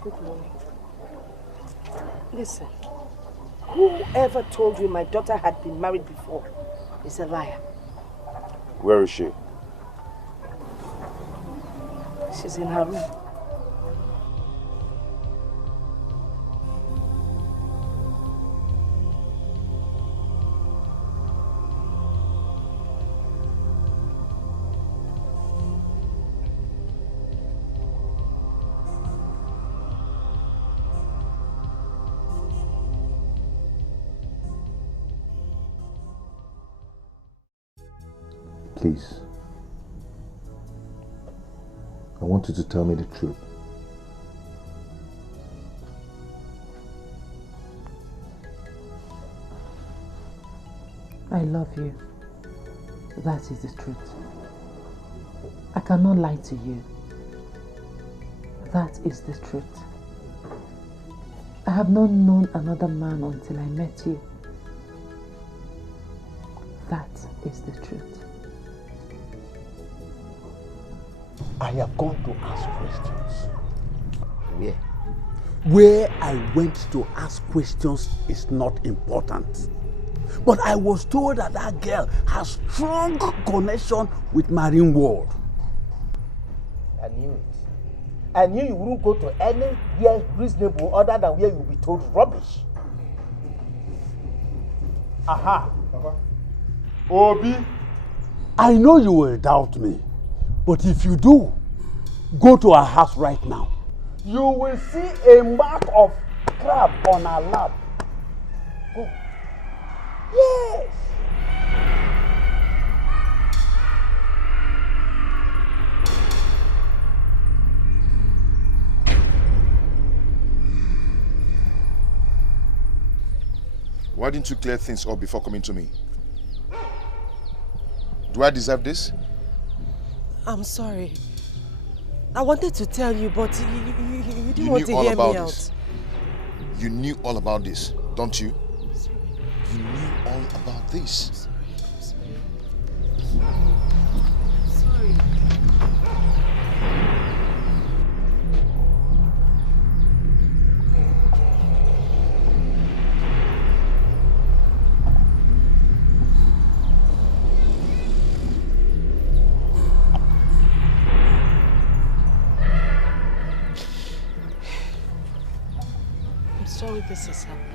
Good morning. Listen, whoever told you my daughter had been married before is a liar. Where is she? She's in her room. Please. I want you to tell me the truth. I love you. That is the truth. I cannot lie to you. That is the truth. I have not known another man until I met you. That is the truth. I have gone to ask questions. Where? Where I went to ask questions is not important. But I was told that that girl has strong connection with marine world. I knew it. I knew you wouldn't go to anywhere reasonable other than where you'll be told rubbish. Aha. Papa. Obi, I know you will doubt me, but if you do, go to her house right now. You will see a mark of crab on her lap. Go. Yes. Why didn't you clear things up before coming to me? Do I deserve this? I'm sorry. I wanted to tell you, but you didn't want to hear me out. You knew all about this, don't you? You knew all about this. Sorry. I'm sorry this is happening.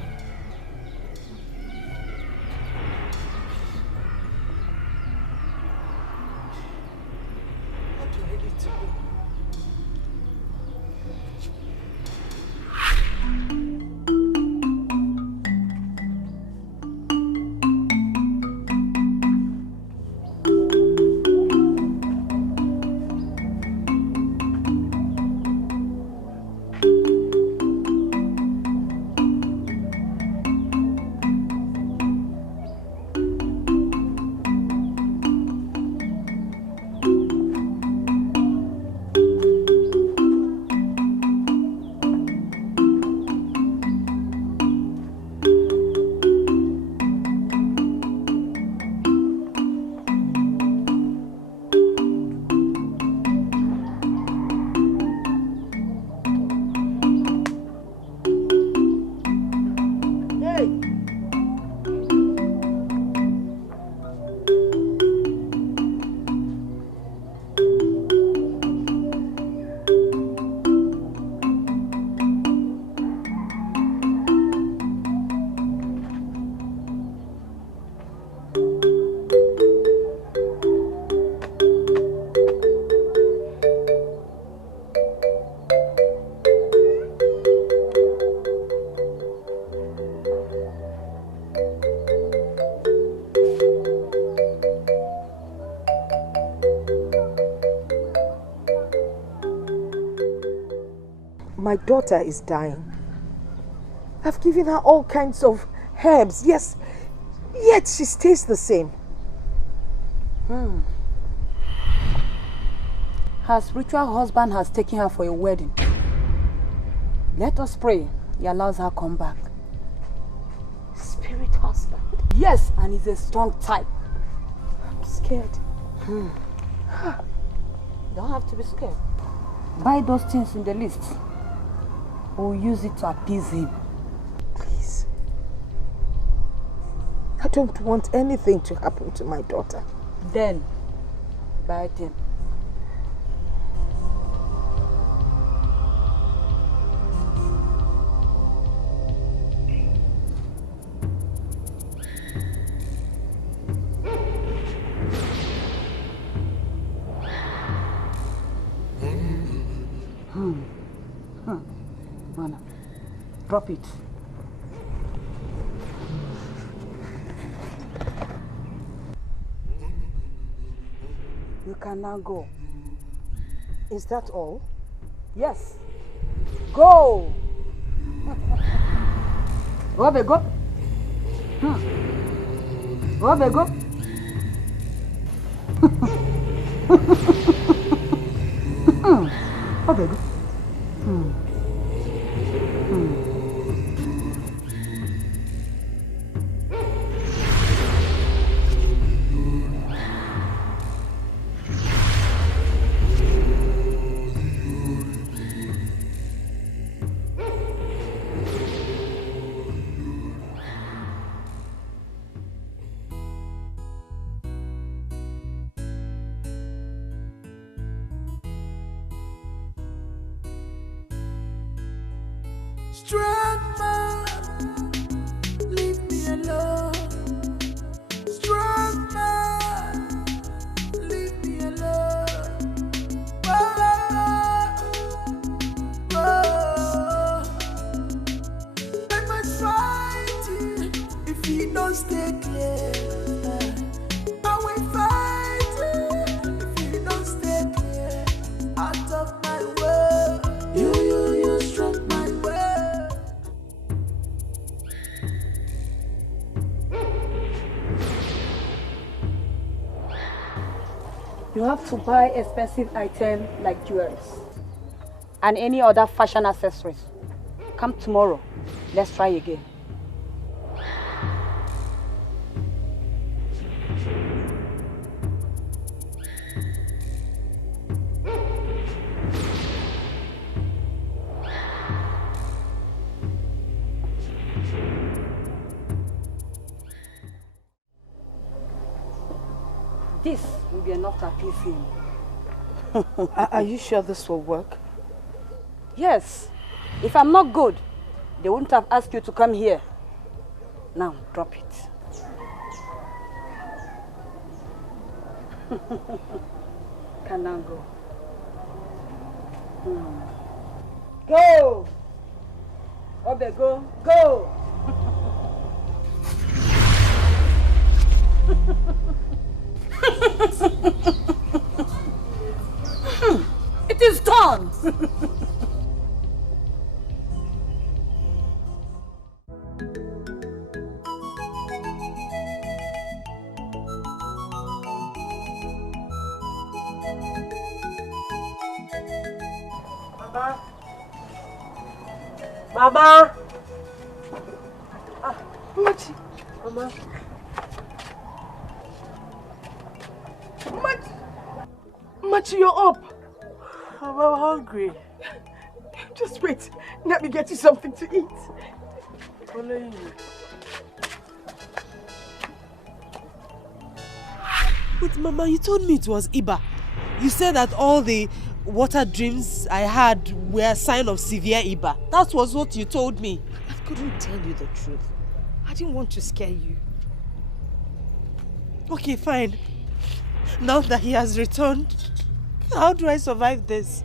My daughter is dying. I've given her all kinds of herbs, yes, yet she stays the same. Her spiritual husband has taken her for a wedding. Let us pray he allows her come back. Spirit husband? Yes, and he's a strong type. I'm scared. You don't have to be scared. Buy those things in the list. We'll use it to appease him. Please. I don't want anything to happen to my daughter. Then, buy them. Mana, drop it. can now go. Is that all? Yes. Go! Obe, go. Obe, go. Obe, go. Strong man, leave me alone. Strong man, leave me alone. Oh, oh. I must fight you if you don't stay clear. I will fight you if you don't stay clear. Out of my way, you struck my way. You have to buy expensive items like jewelry and any other fashion accessories. Come tomorrow. Let's try again. This will be enough to appease him. Are you sure this will work? Yes. If I'm not good, they wouldn't have asked you to come here. Now, drop it. Can now go. Go! Obe, go! Go! It is done! Mama! Mama! Machi! Mama! Machi, you're up! I'm hungry. Just wait. Let me get you something to eat. Following you. But Mama, you told me it was Iba. You said that all the water dreams I had were a sign of severe Iba. That was what you told me. I couldn't tell you the truth. I didn't want to scare you. Okay, fine. Now that he has returned, how do I survive this?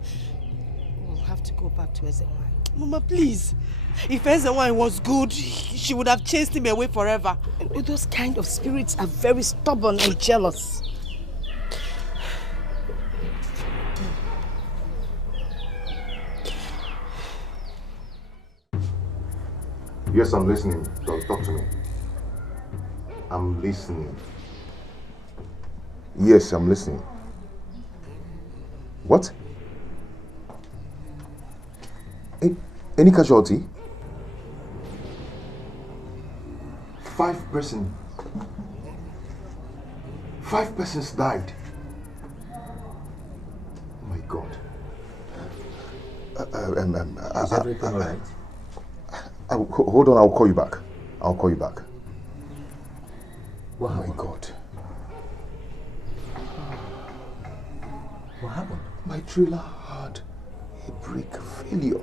We'll have to go back to Ezenwai. Mama, please. If Ezenwai was good, she would have chased him away forever. Those kind of spirits are very stubborn and jealous. Yes, I'm listening. Don't talk to me. I'm listening. Yes, I'm listening. What? Any casualty? 5 persons. 5 persons died. Oh my God. Is everything all right? Hold on, I'll call you back. I'll call you back. What happened? Oh my God. What happened? My trailer had a brake failure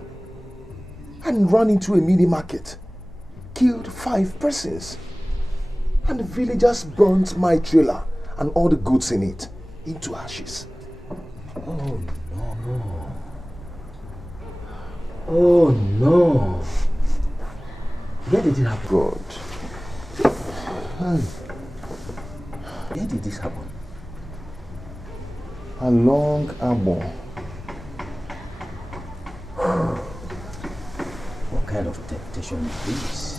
and ran into a mini market. Killed 5 persons. And the villagers burnt my trailer and all the goods in it into ashes. Oh no. Oh no. Where did it happen? God. Where did this happen? more. What kind of temptation is this?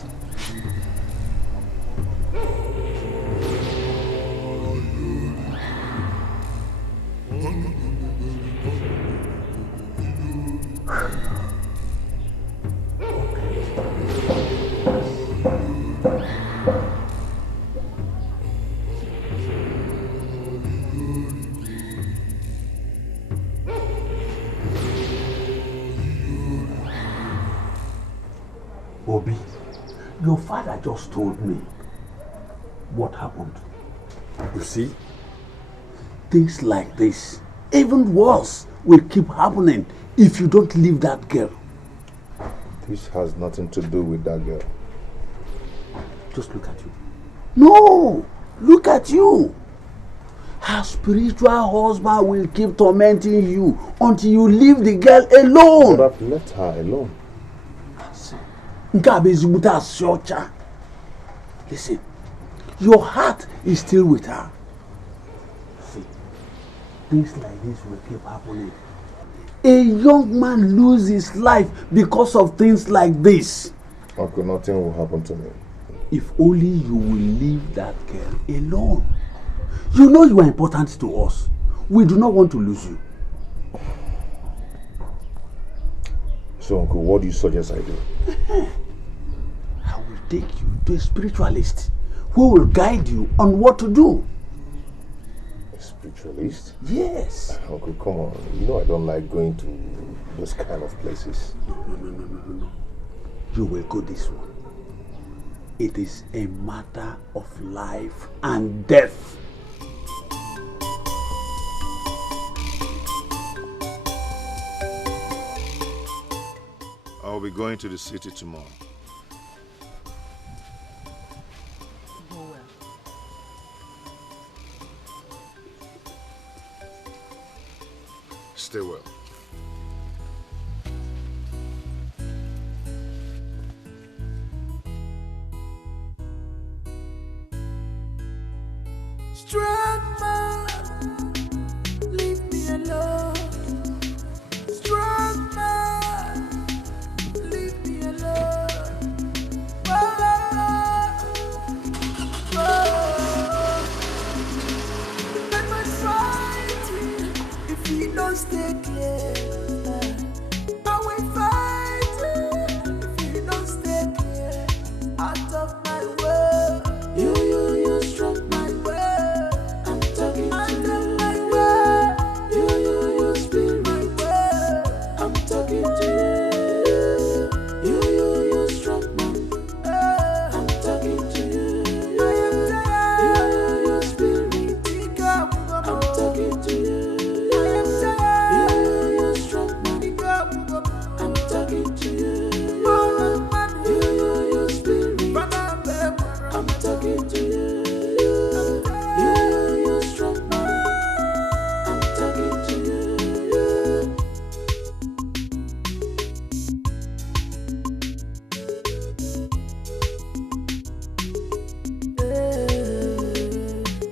Obi, your father just told me what happened. You see, things like this, even worse, will keep happening if you don't leave that girl. This has nothing to do with that girl. Just look at you. No! Look at you! Her spiritual husband will keep tormenting you until you leave the girl alone. But I've left her alone. Listen, your heart is still with her. See, things like this will keep happening. A young man loses his life because of things like this. Uncle, nothing will happen to me. If only you will leave that girl alone. You know you are important to us. We do not want to lose you. So, Uncle, what do you suggest I do? I will take you to a spiritualist who will guide you on what to do. A spiritualist? Yes. Uncle, come on. You know I don't like going to those kind of places. No. You will go this one. It is a matter of life and death. I'll be going to the city tomorrow. Go well. Stay well. Strong man, leave me alone. Strong man, leave me alone. Let my fight if you don't stay clear. I will fight if you don't stay clear. Out of my way. You struck my way. I'm talking to you. My way. You spin my way. I'm talking to you. You struck my way. I'm talking to you. I am tired. You spin me. I'm talking to you. I am tired. You struck my way. I'm talking to you. You spin me. I'm talking to you. You struck me. I'm talking to you.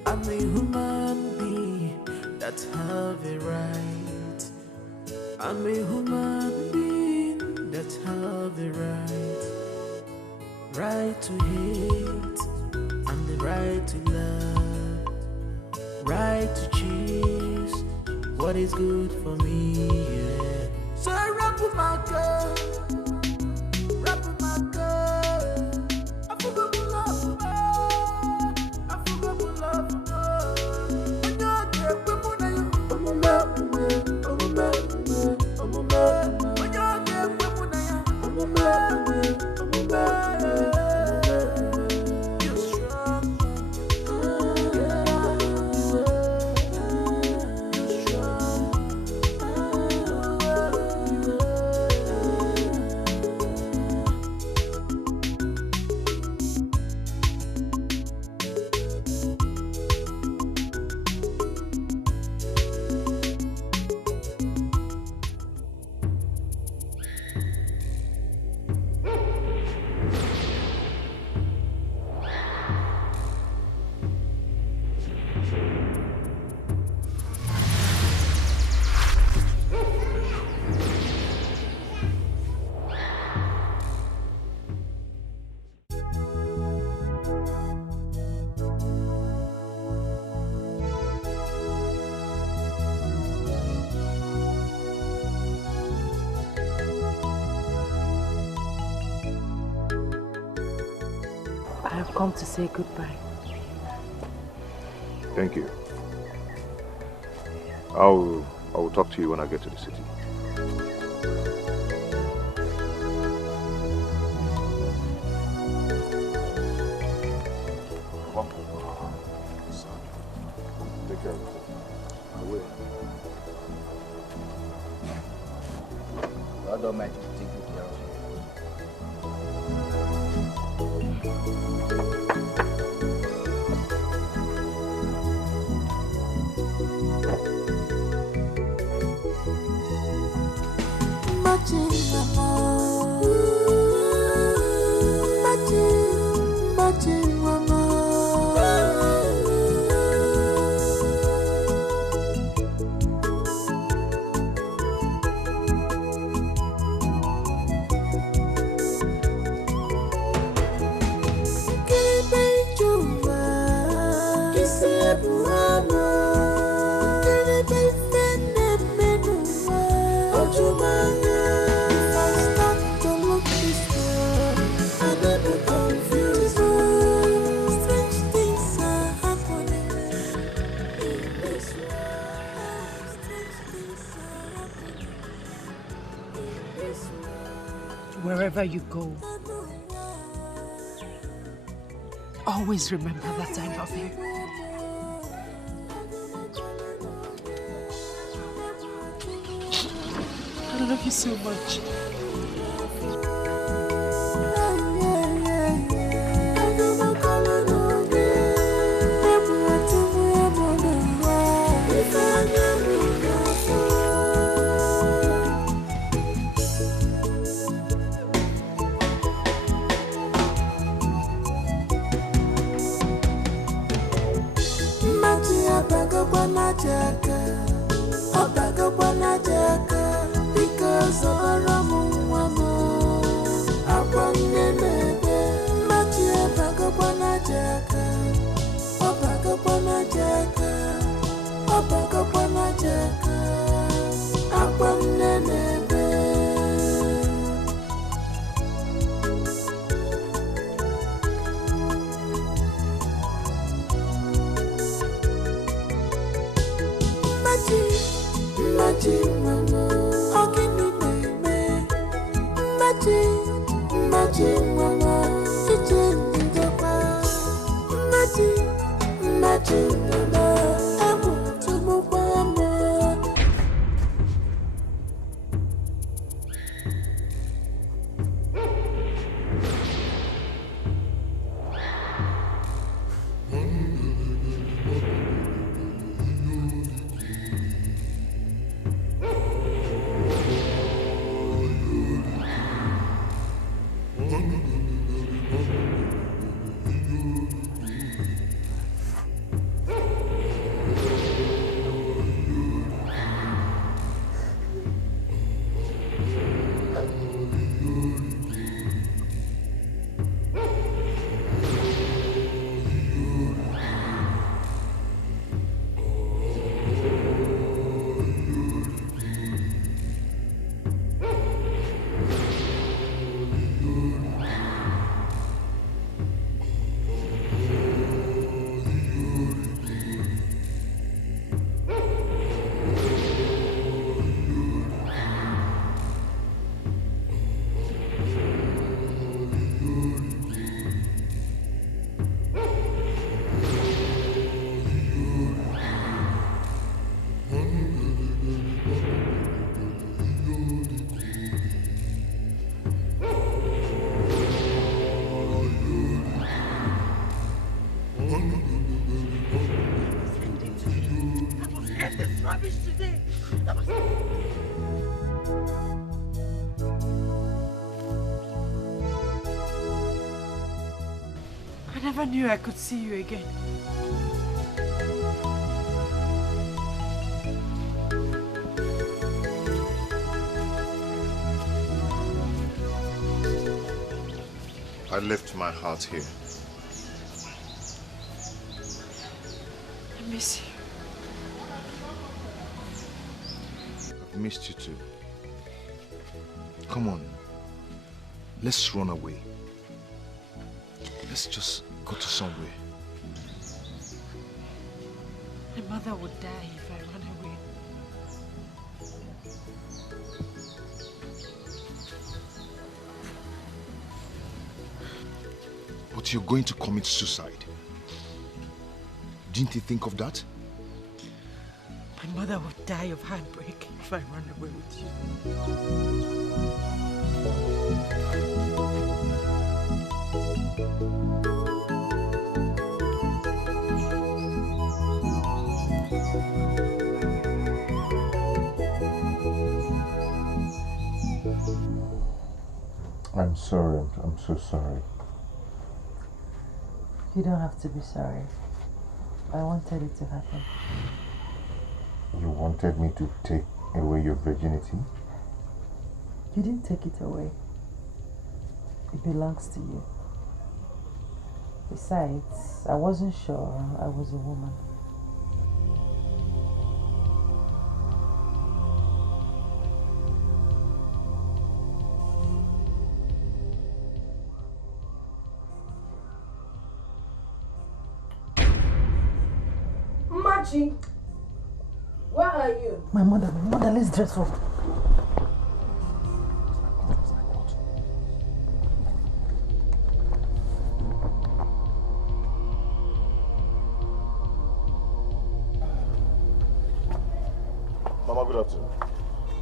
I'm a human being that have a right. I'm a human being that have a right. Right to hate and the right to love, right to choose what is good for me. Yeah. So I rap with my girl, rap with my girl. I forgot to love, I forgot to love. And you get women and you, oh my man, oh my man, oh my man. When you get women and you, oh my man, oh my man. come to say goodbye. Thank you. I will talk to you when I get to the city. Take care of yourself. I will. God Almighty will take good care of you. Wherever you go, always remember that I love you. I love you so much. Because of a I never knew I could see you again. I left my heart here. I miss you. I've missed you too. Come on. Let's run away. Let's just go to somewhere. My mother would die if I run away. But you're going to commit suicide. Didn't you think of that? My mother would die of heartbreak if I run away with you. I'm sorry. I'm so sorry. You don't have to be sorry. I wanted it to happen. You wanted me to take away your virginity? You didn't take it away. It belongs to you. Besides, I wasn't sure I was a woman. Machi, where are you? My mother, let's dress up. Mama, good afternoon.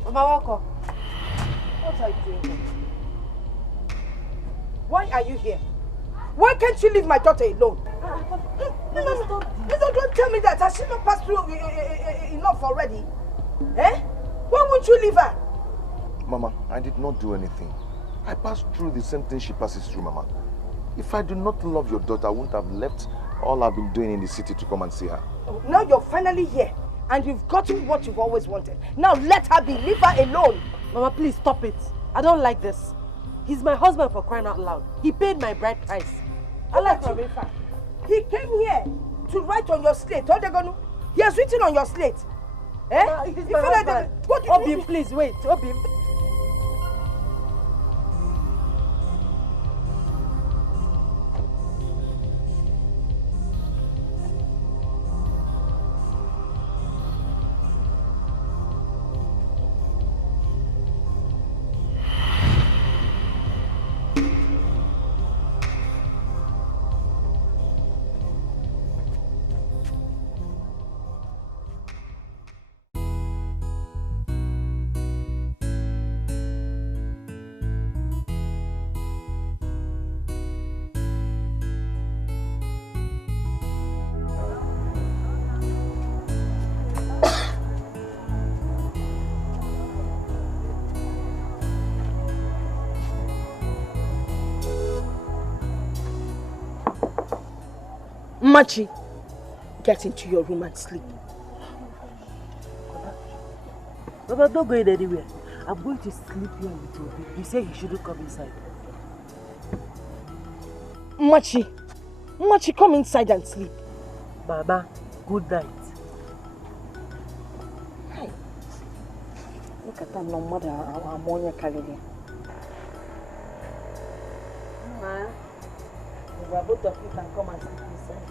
Mama, welcome. What are you doing here? Why are you here? Why can't you leave my daughter alone? No, don't tell me that. Has she not passed through enough already? Eh? Why won't you leave her? Mama, I did not do anything. I passed through the same thing she passes through, Mama. If I do not love your daughter, I wouldn't have left all I've been doing in the city to come and see her. Now you're finally here, and you've gotten what you've always wanted. Now let her be. Leave her alone. Mama, please stop it. I don't like this. He's my husband, for crying out loud. He paid my bride price. I like him. He came here to write on your slate. He has written on your slate. Eh? He's my husband. What do you Obim, please wait. Obim. Machi, get into your room and sleep. Baba, don't go in anywhere. I'm going to sleep here with Obi. He said he shouldn't come inside. Machi, come inside and sleep. Mama, good night. Hey, look at that no mother, our ammonia carrier. Both of you can come and sleep inside.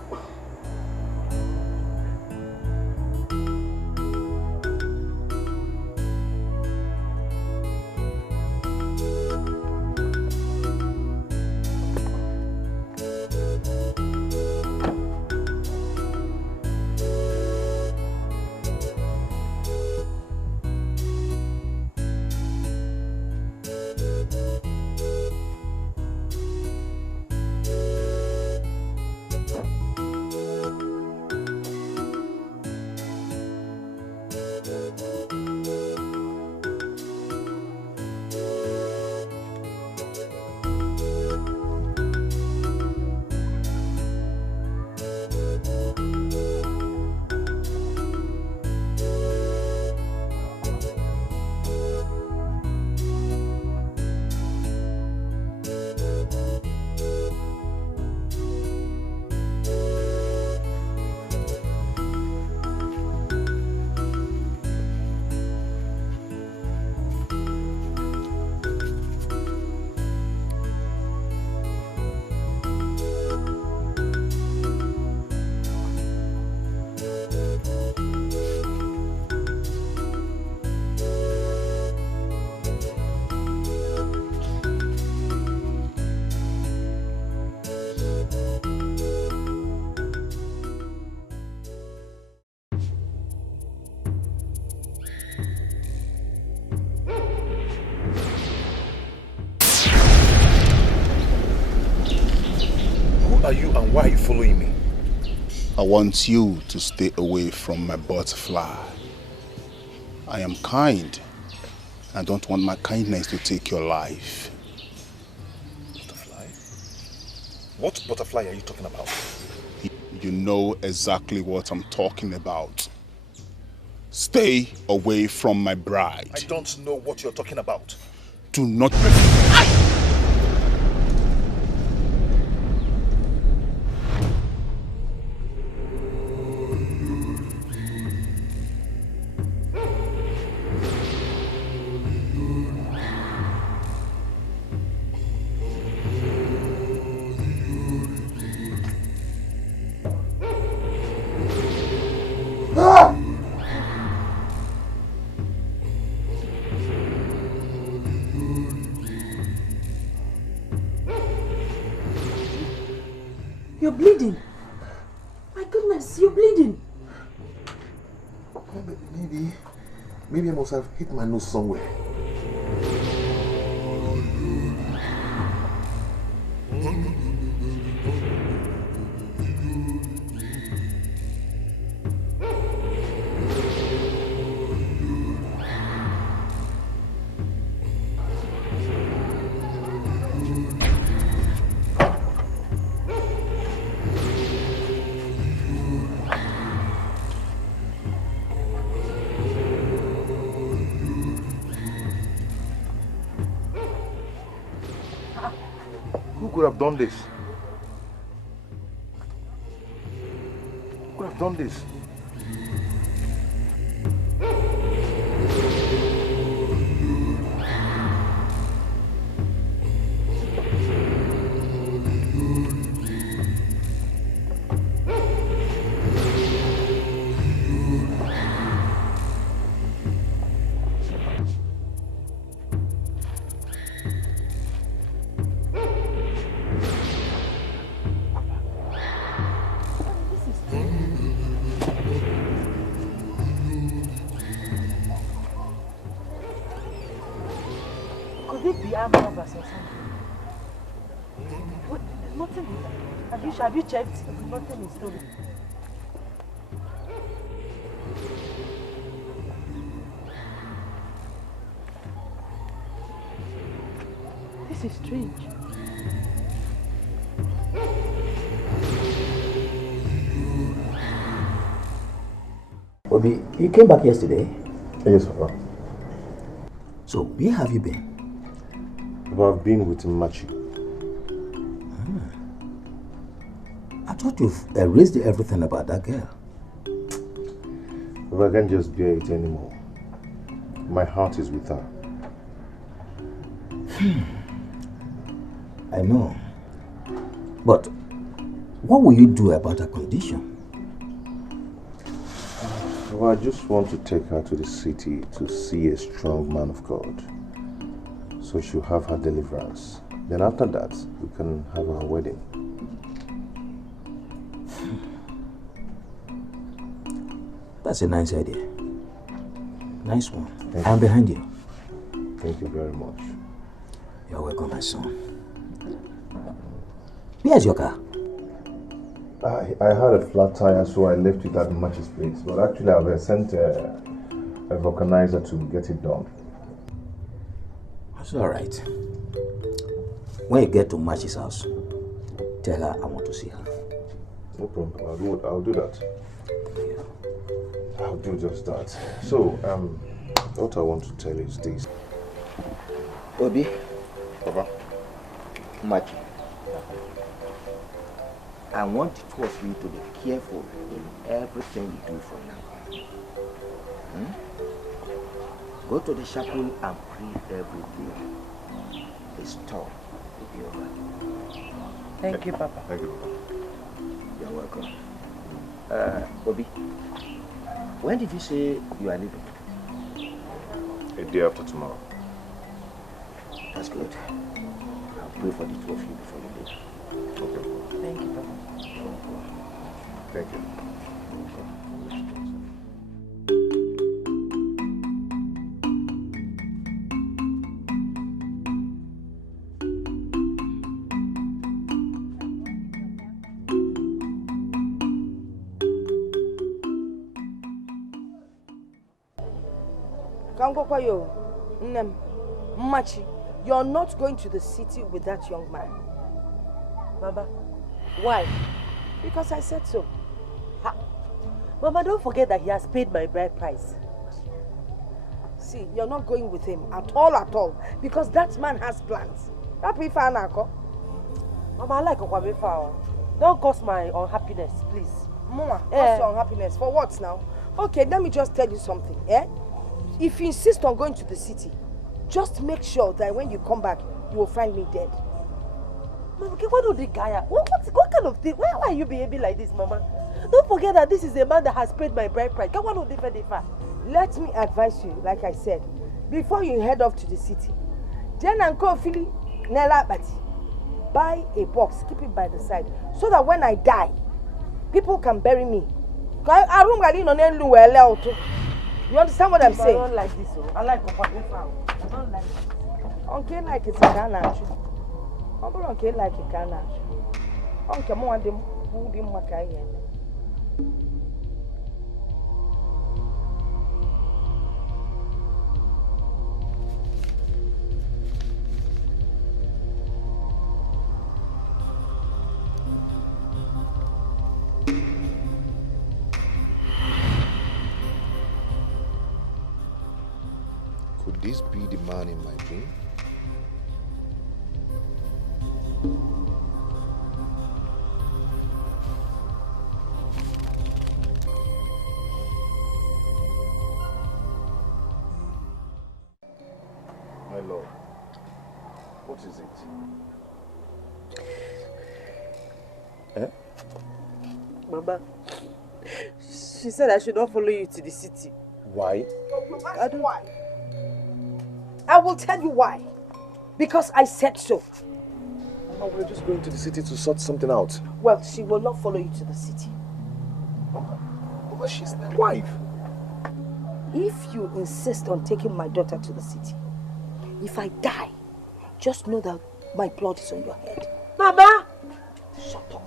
are you and why are you following me? I want you to stay away from my butterfly. I am kind. I don't want my kindness to take your life. Butterfly? What butterfly are you talking about? You know exactly what I'm talking about. Stay away from my bride. I don't know what you're talking about. Do not... You're bleeding. My goodness, you're bleeding. Maybe I must have hit my nose somewhere. Who could have done this? Who could have done this? Have you checked? Nothing is stolen. This is strange. Obi, you came back yesterday? Yes, Papa. So, where have you been? I've been with Machi. I thought you've erased everything about that girl. But I can't just bear it anymore. My heart is with her. I know. But what will you do about her condition? Well, I just want to take her to the city to see a strong man of God. So she'll have her deliverance. Then after that, we can have our wedding. That's a nice idea. Nice one. I'm behind you. Thank you very much. You're welcome, my son. Where's your car? I had a flat tire, so I left it at Machi's place. But actually, I've sent a vulcanizer to get it done. That's all right. When you get to Machi's house, tell her I want to see her. No problem. I'll do that. I'll do just that. So, what I want to tell you is this. Obi. Papa. Machi. I want the two of you to be careful in everything you do from now on. Go to the chapel and pray every day. The storm will be over. Thank you, Papa. Thank you, Papa. You're welcome. Obi, when did you say you are leaving? A day after tomorrow. That's good. I'll pray for the two of you before you leave. Okay. Thank you, Papa. Thank you. Kangokoyo, Machi, you're not going to the city with that young man. Mama, Why? Because I said so. Mama, don't forget that he has paid my bride price. See, you're not going with him at all, because that man has plans. Mama, I like Okwamefa. Don't cause my unhappiness, please. Mama, what's your unhappiness? For what now? Okay, let me just tell you something, If you insist on going to the city, just make sure that when you come back, you will find me dead. Mama, what do the guy? What kind of thing? Why are you behaving like this, Mama? Don't forget that this is a man that has paid my bride price. Let me advise you, like I said, before you head off to the city, Jen and Kofi, Nella Bati, buy a box, keep it by the side, so that when I die, people can bury me. You understand what I'm saying? I don't like this. I like Okwamefa. I don't like this. Okay, like it's a canach. Okay, like a canach. Okay, more than who didn't work. Could this be the man in my dream? My lord, what is it? Mama, she said I should not follow you to the city. Why? I don't. Why? I will tell you why. Because I said so. Mama, we're just going to the city to sort something out. Well, she will not follow you to the city. Mama, she's my wife. If you insist on taking my daughter to the city, if I die, just know that my blood is on your head. Mama! Shut up.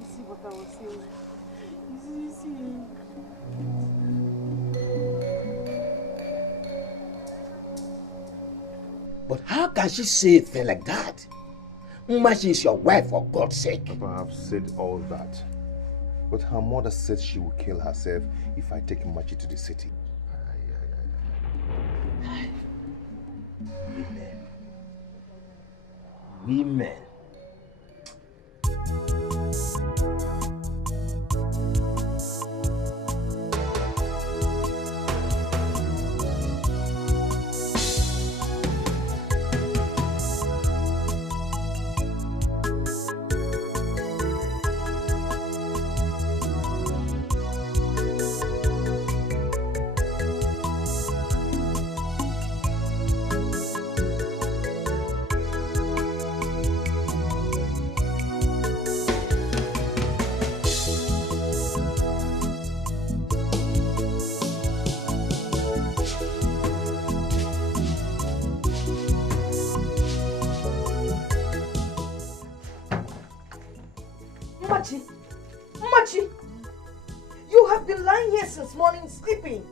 You see what I was saying? You see. But how can she say a thing like that? She is your wife, for God's sake. Papa, I've said all that. But her mother said she will kill herself if I take Machi to the city. Women. Machi, you have been lying here since morning sleeping.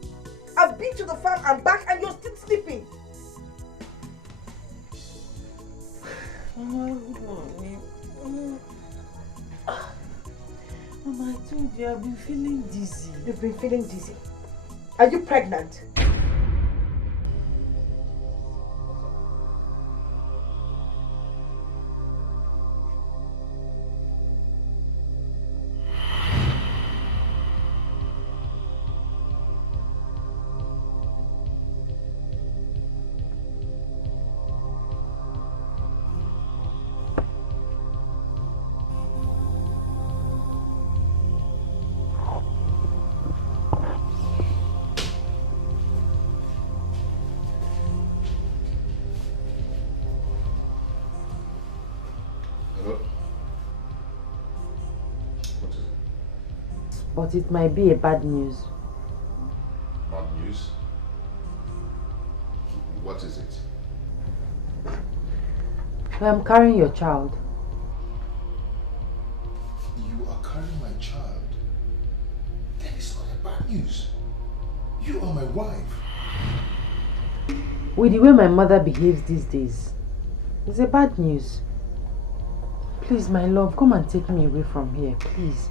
I've been to the farm and back and you're still sleeping. Mama, good morning. Mama, I told you I've been feeling dizzy. You've been feeling dizzy? Are you pregnant? But it might be a bad news. Bad news? What is it? I am carrying your child. You are carrying my child? Bad news. You are my wife. With the way my mother behaves these days, it's a bad news. Please, my love, come and take me away from here, please.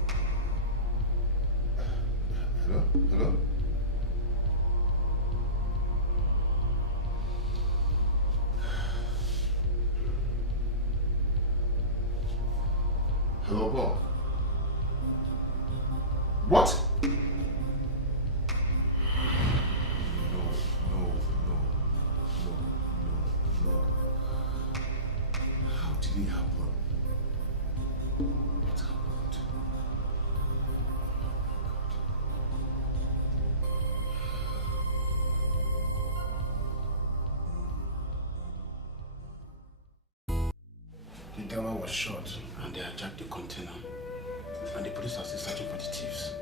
Hello? Hello? Hello, Bob. What? No. How did it happen? What happened? The driver was shot and they hijacked the container. And the police are still searching for the thieves.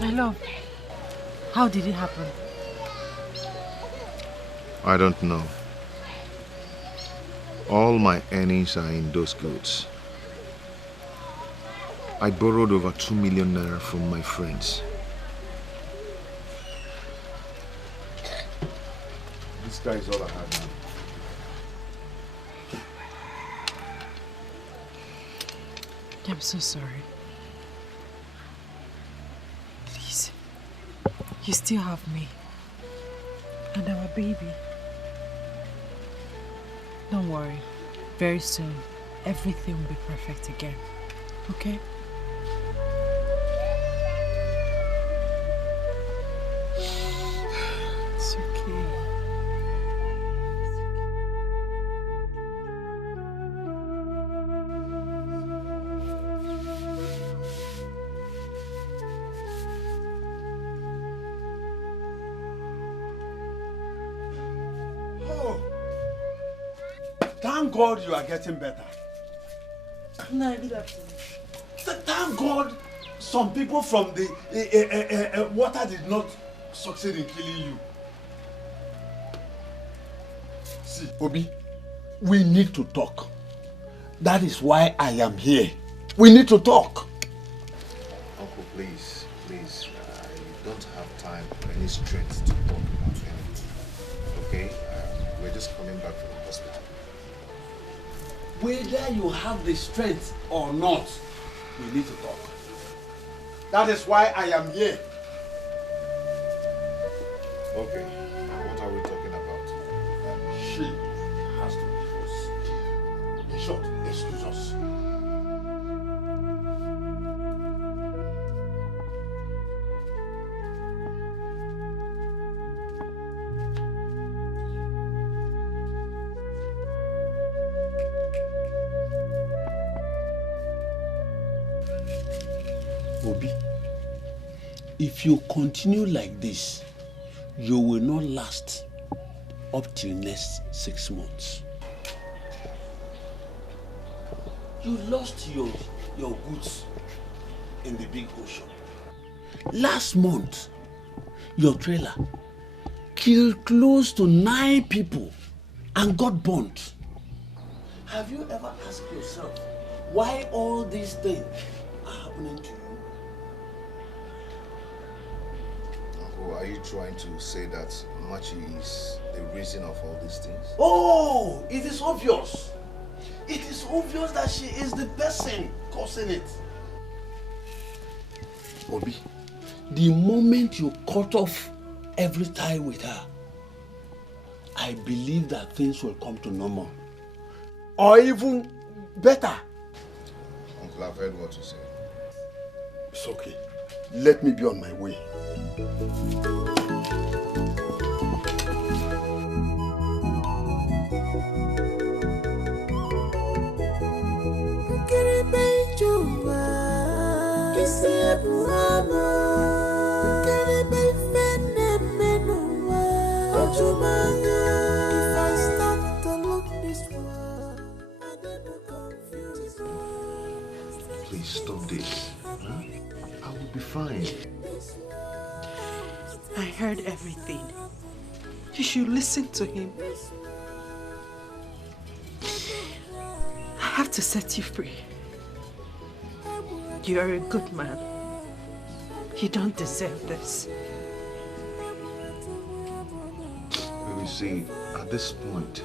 My love, how did it happen? I don't know. All my earnings are in those goods. I borrowed over 2 million naira from my friends. This guy is all I have now. I'm so sorry. Please, you still have me and our baby. Don't worry. Very soon, everything will be perfect again. Okay? It's okay. Thank God you are getting better. No, good afternoon. Thank God some people from the water did not succeed in killing you. See, Obi, we need to talk. That is why I am here. We need to talk. Uncle, please, I don't have time or any strength to talk about anything. Okay? We're just coming back from the hospital. Whether you have the strength or not, we need to talk. That is why I am here. Okay, what are we talking about? She has to leave us. In short, excuse us. Obi, if you continue like this, you will not last up till next 6 months. You lost your goods in the big ocean. Last month, your trailer killed close to 9 people and got burnt. Have you ever asked yourself why all these things are happening to you? Uncle, are you trying to say that Machi is the reason of all these things? Oh, it is obvious. It is obvious that she is the person causing it. Obi, the moment you cut off every tie with her, I believe that things will come to normal. Or even better. Uncle, I've heard what you said. It's okay. Let me be on my way. Isi ebu ama, kere be fene. I heard everything. You should listen to him. I have to set you free. You are a good man. You don't deserve this. You see, at this point,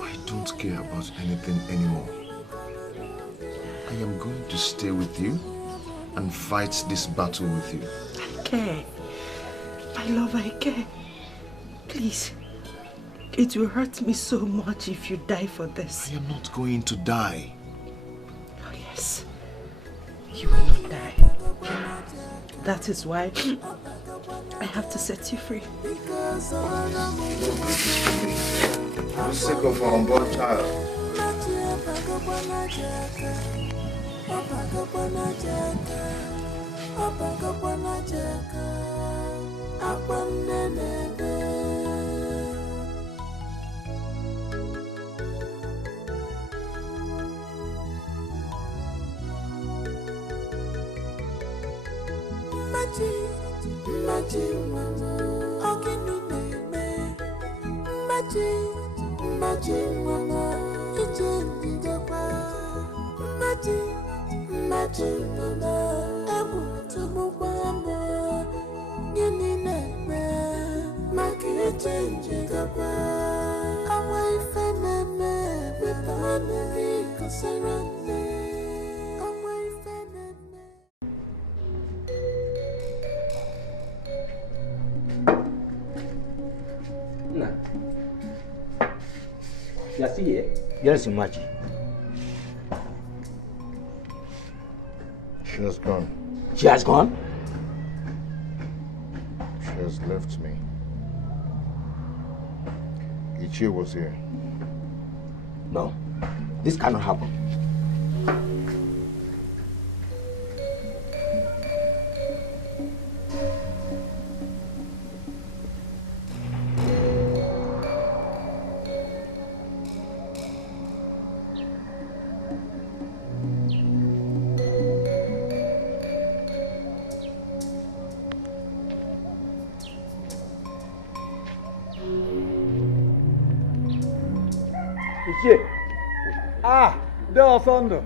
I don't care about anything anymore. I am going to stay with you and fight this battle with you. I care. My love, I care. Please. It will hurt me so much if you die for this. I am not going to die. Oh yes. You will not die. That is why I have to set you free. I'm sick of our unborn child. You are still here? Yes, Machi. She has gone. She has gone? She has left me. Ichie was here. No, this cannot happen. Tonto.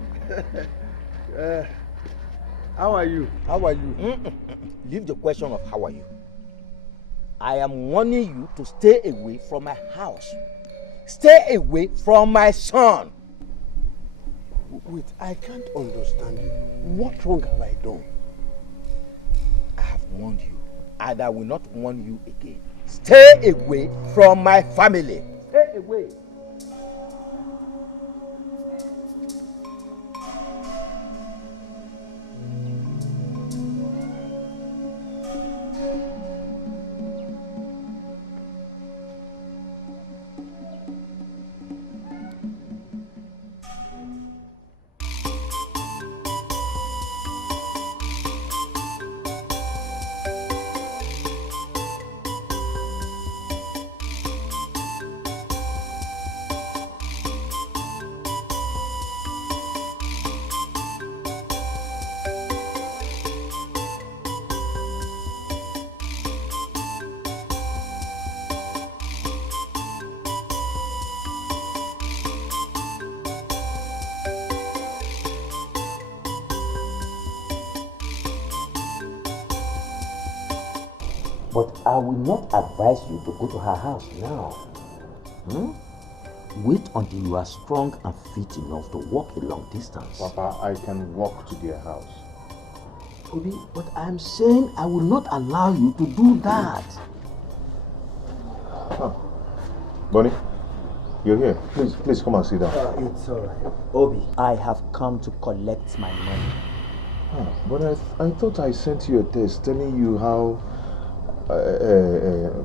How are you? How are you? Leave the question of how are you. I am warning you to stay away from my house. Stay away from my son. Wait, I can't understand you. What wrong have I done? I have warned you, and I will not warn you again. Stay away from my family. Stay away. But I will not advise you to go to her house now. Wait until you are strong and fit enough to walk a long distance. Papa, I can walk to their house. Obi, but I'm saying I will not allow you to do that. Bonnie, you're here. Please come and sit down. It's alright. Obi, I have come to collect my money. But I thought I sent you a text telling you how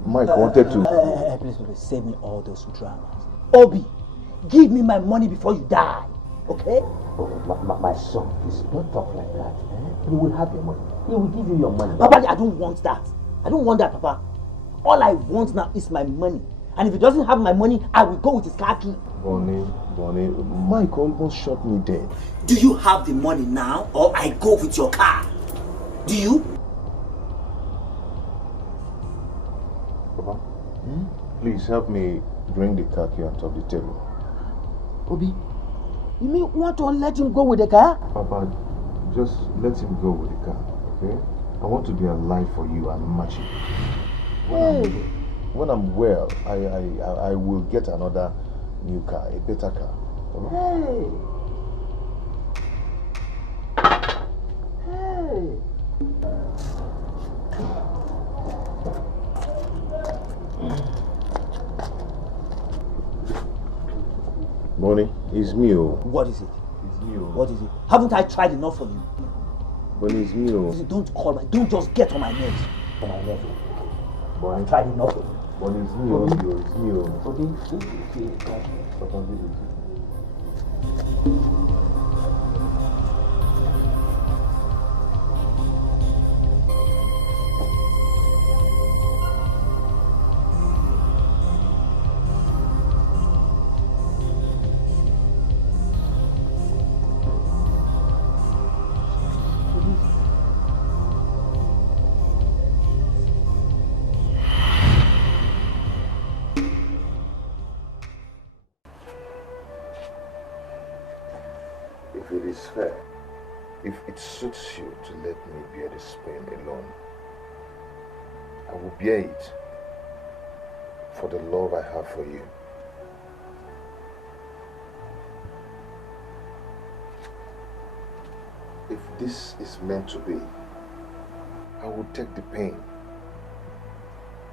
Mike wanted to... Please, save me all those dramas. Obi, give me my money before you die, okay? Oh, my son, please don't talk like that. He will have your money. He will give you your money. Papa, I don't want that. I don't want that, Papa. All I want now is my money. And if he doesn't have my money, I will go with his car key. Bonnie, Mike almost shot me dead. Do you have the money now, or I go with your car? Do you? please help me bring the car key on top of the table. Obi, you mean want to let him go with the car? Papa, just let him go with the car, okay? I want to be alive for you and Machi. When I'm well, I will get another new car, a better car. Hey. Bonnie, it's me. What is it? It's me. What is it? Haven't I tried enough for you? Bonnie, it's me. Don't call me. Don't just get on my nerves. On my nerves. Bonnie, I tried enough for you. Bonnie, it's me. It's me. Okay. Papa, give it. If it is fair, if it suits you to let me bear this pain alone, I will bear it for the love I have for you. If this is meant to be, I will take the pain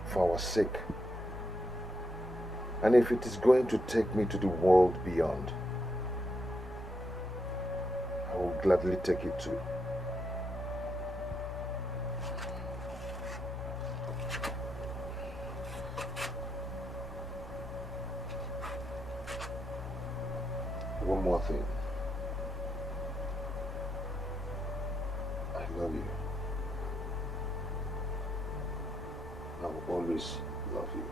for our sake. And if it is going to take me to the world beyond, I will gladly take it too. One more thing. I love you. I will always love you.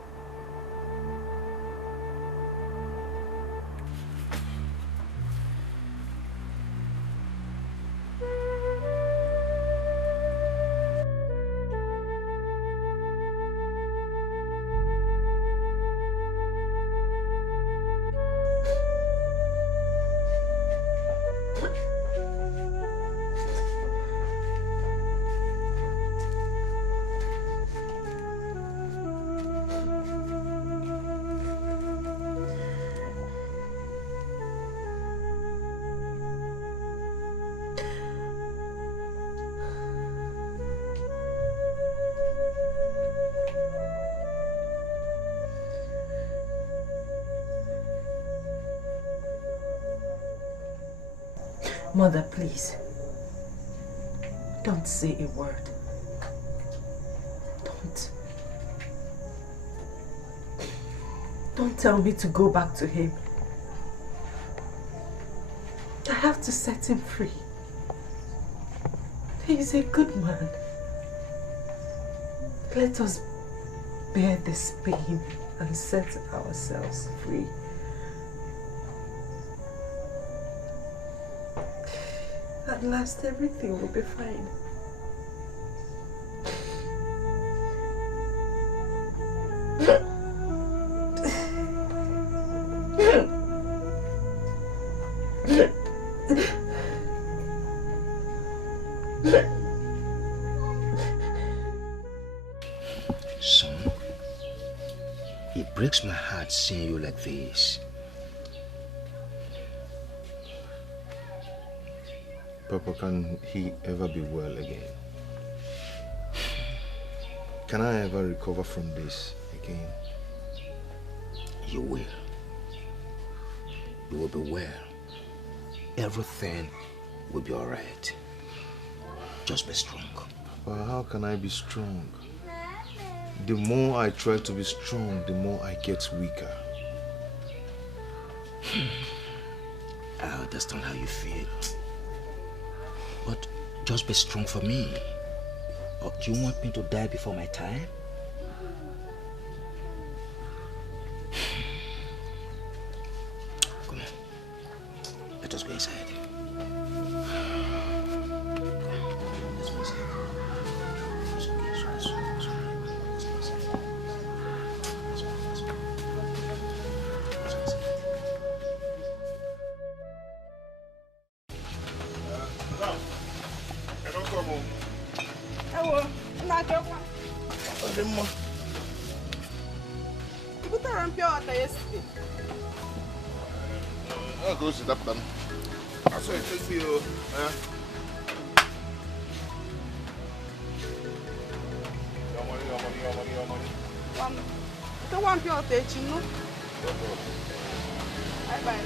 Mother, please. Don't say a word. Don't tell me to go back to him. I have to set him free. He's a good man. Let us bear this pain and set ourselves free. At last, everything will be fine. Son, it breaks my heart seeing you like this. Papa, can he ever be well again? Can I ever recover from this again? You will. You will be well. Everything will be all right. Just be strong. But how can I be strong? The more I try to be strong, the more I get weaker. I understand how you feel. But just be strong for me. Or do you want me to die before my time? Come on. Let us go inside. Let's go inside. It's okay. Let's go inside. Let's go inside. Let's go. I'll go sit up then. I saw it take you. Your money. The one pure teaching, no? Bye.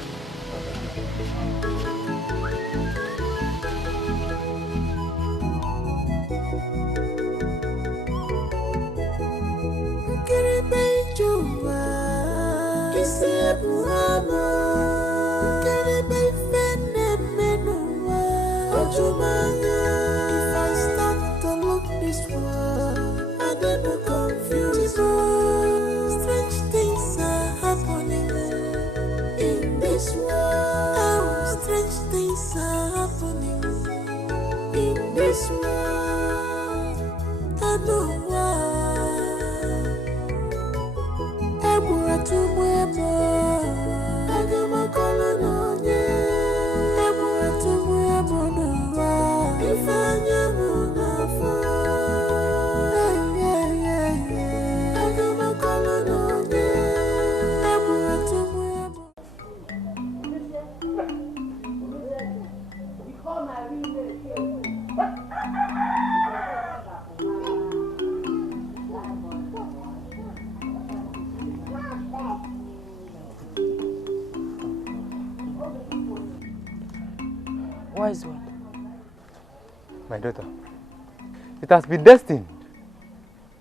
If I start to look this way, I get more confused. Strange things are happening in this world. Oh, strange things are happening in this world. I know why. I'm going to wear I got my color on you. I'm going to wear more. If I never know. I got my color on you. I'm going to wear more. Wise one. My daughter, it has been destined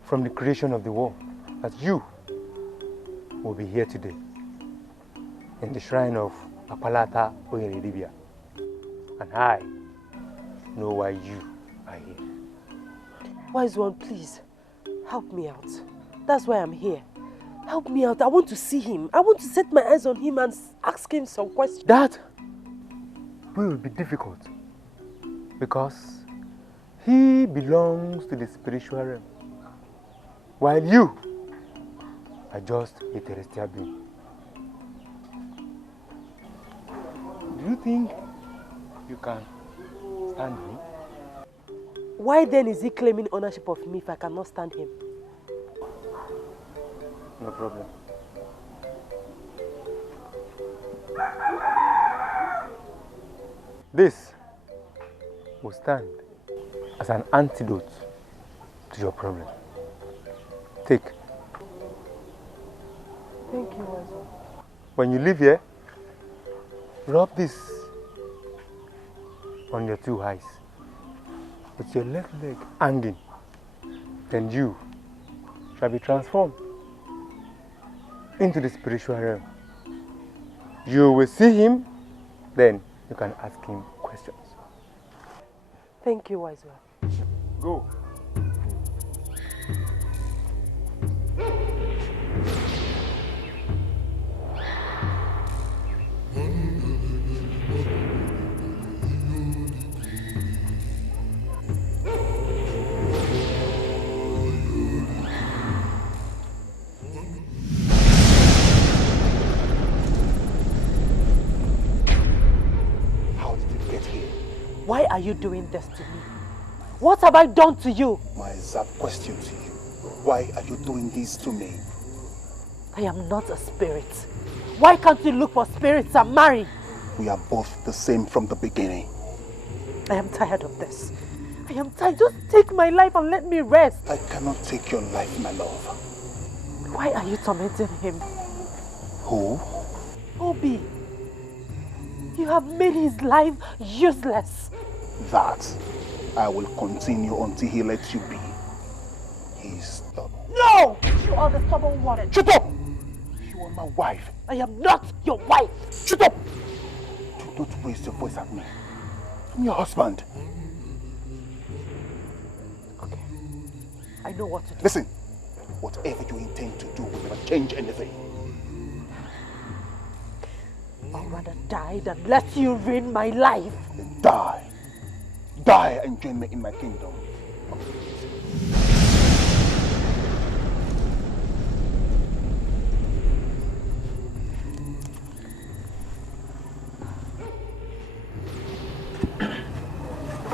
from the creation of the world that you will be here today in the shrine of Apalata Oyenedibia. And I know why you are here. Wise one, please, help me out. That's why I'm here. Help me out. I want to see him. I want to set my eyes on him and ask him some questions. That will be difficult because he belongs to the spiritual realm, while you are just a terrestrial being. Do you think you can stand me? Why then is he claiming ownership of me if I cannot stand him? No problem. This will stand as an antidote to your problem. Take. Thank you, Wise one. When you leave here, rub this on your two eyes with your left leg hanging. Then you shall be transformed into the spiritual realm. You will see him, then you can ask him questions. Thank you, Wise one. Go. Why are you doing this to me? What have I done to you? My exact question to you. Why are you doing this to me? I am not a spirit. Why can't you look for spirits and marry? We are both the same from the beginning. I am tired of this. I am tired. Just take my life and let me rest. I cannot take your life, my love. Why are you tormenting him? Who? Obi. You have made his life useless. That I will continue until he lets you be. He's stubborn. No! You are the stubborn one. Shut up! You are my wife. I am not your wife. Shut up! Do not raise your voice at me. I'm your husband. Okay. I know what to do. Listen, whatever you intend to do will never change anything. I'd rather die than let you ruin my life. Then die. Die and join me in my kingdom.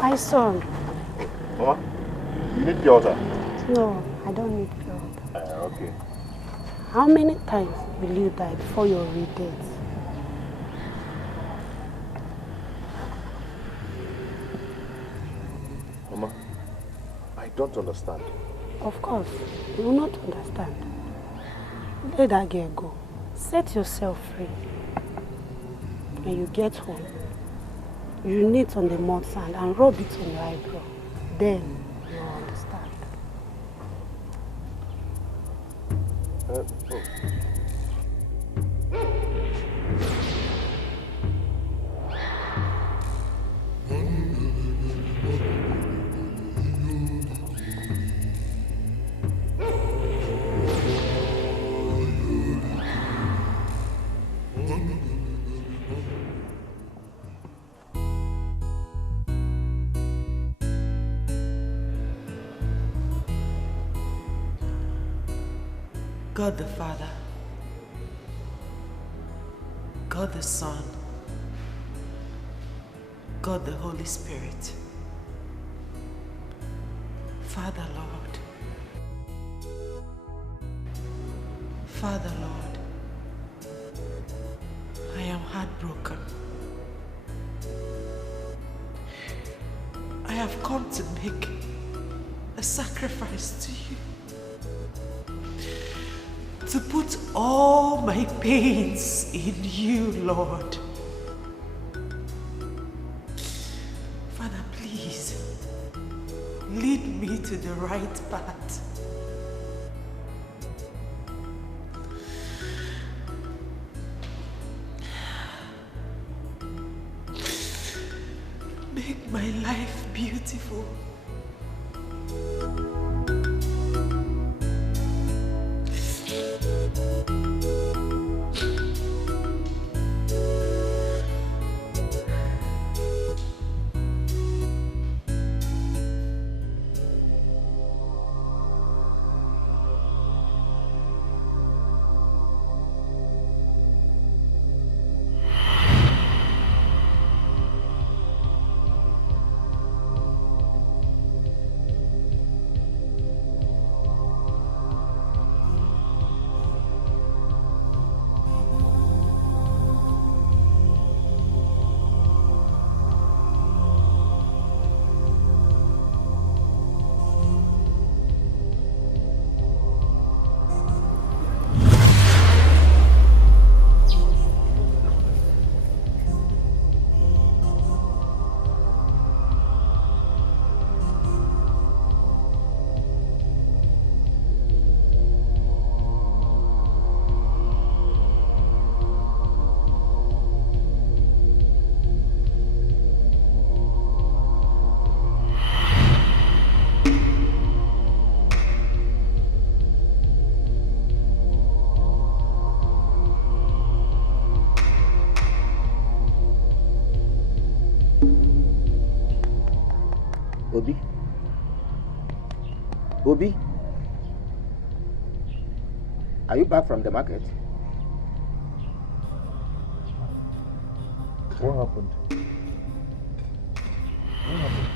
My son. Mama? You need pure water? No, I don't need pure water. Okay. How many times will you die before your redeath? Mama, I don't understand. Of course, you will not understand. Let that girl go. Set yourself free. When you get home, you knit on the mud sand and rub it on your eyebrow. Then you will understand. Oh. God the Father, God the Son, God the Holy Spirit, Father Lord, Father Lord, I am heartbroken. I have come to make a sacrifice to you. To put all my pains in you, Lord. Father, please, lead me to the right path. Make my life beautiful. Obi? Obi? Are you back from the market? What happened? What happened?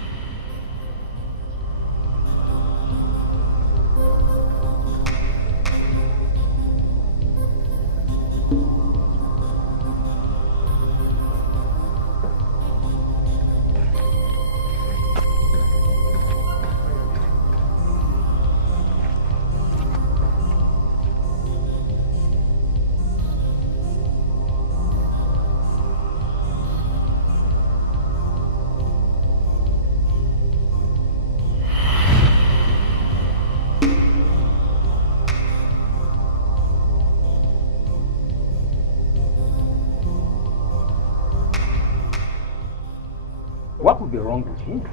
What could be wrong with him?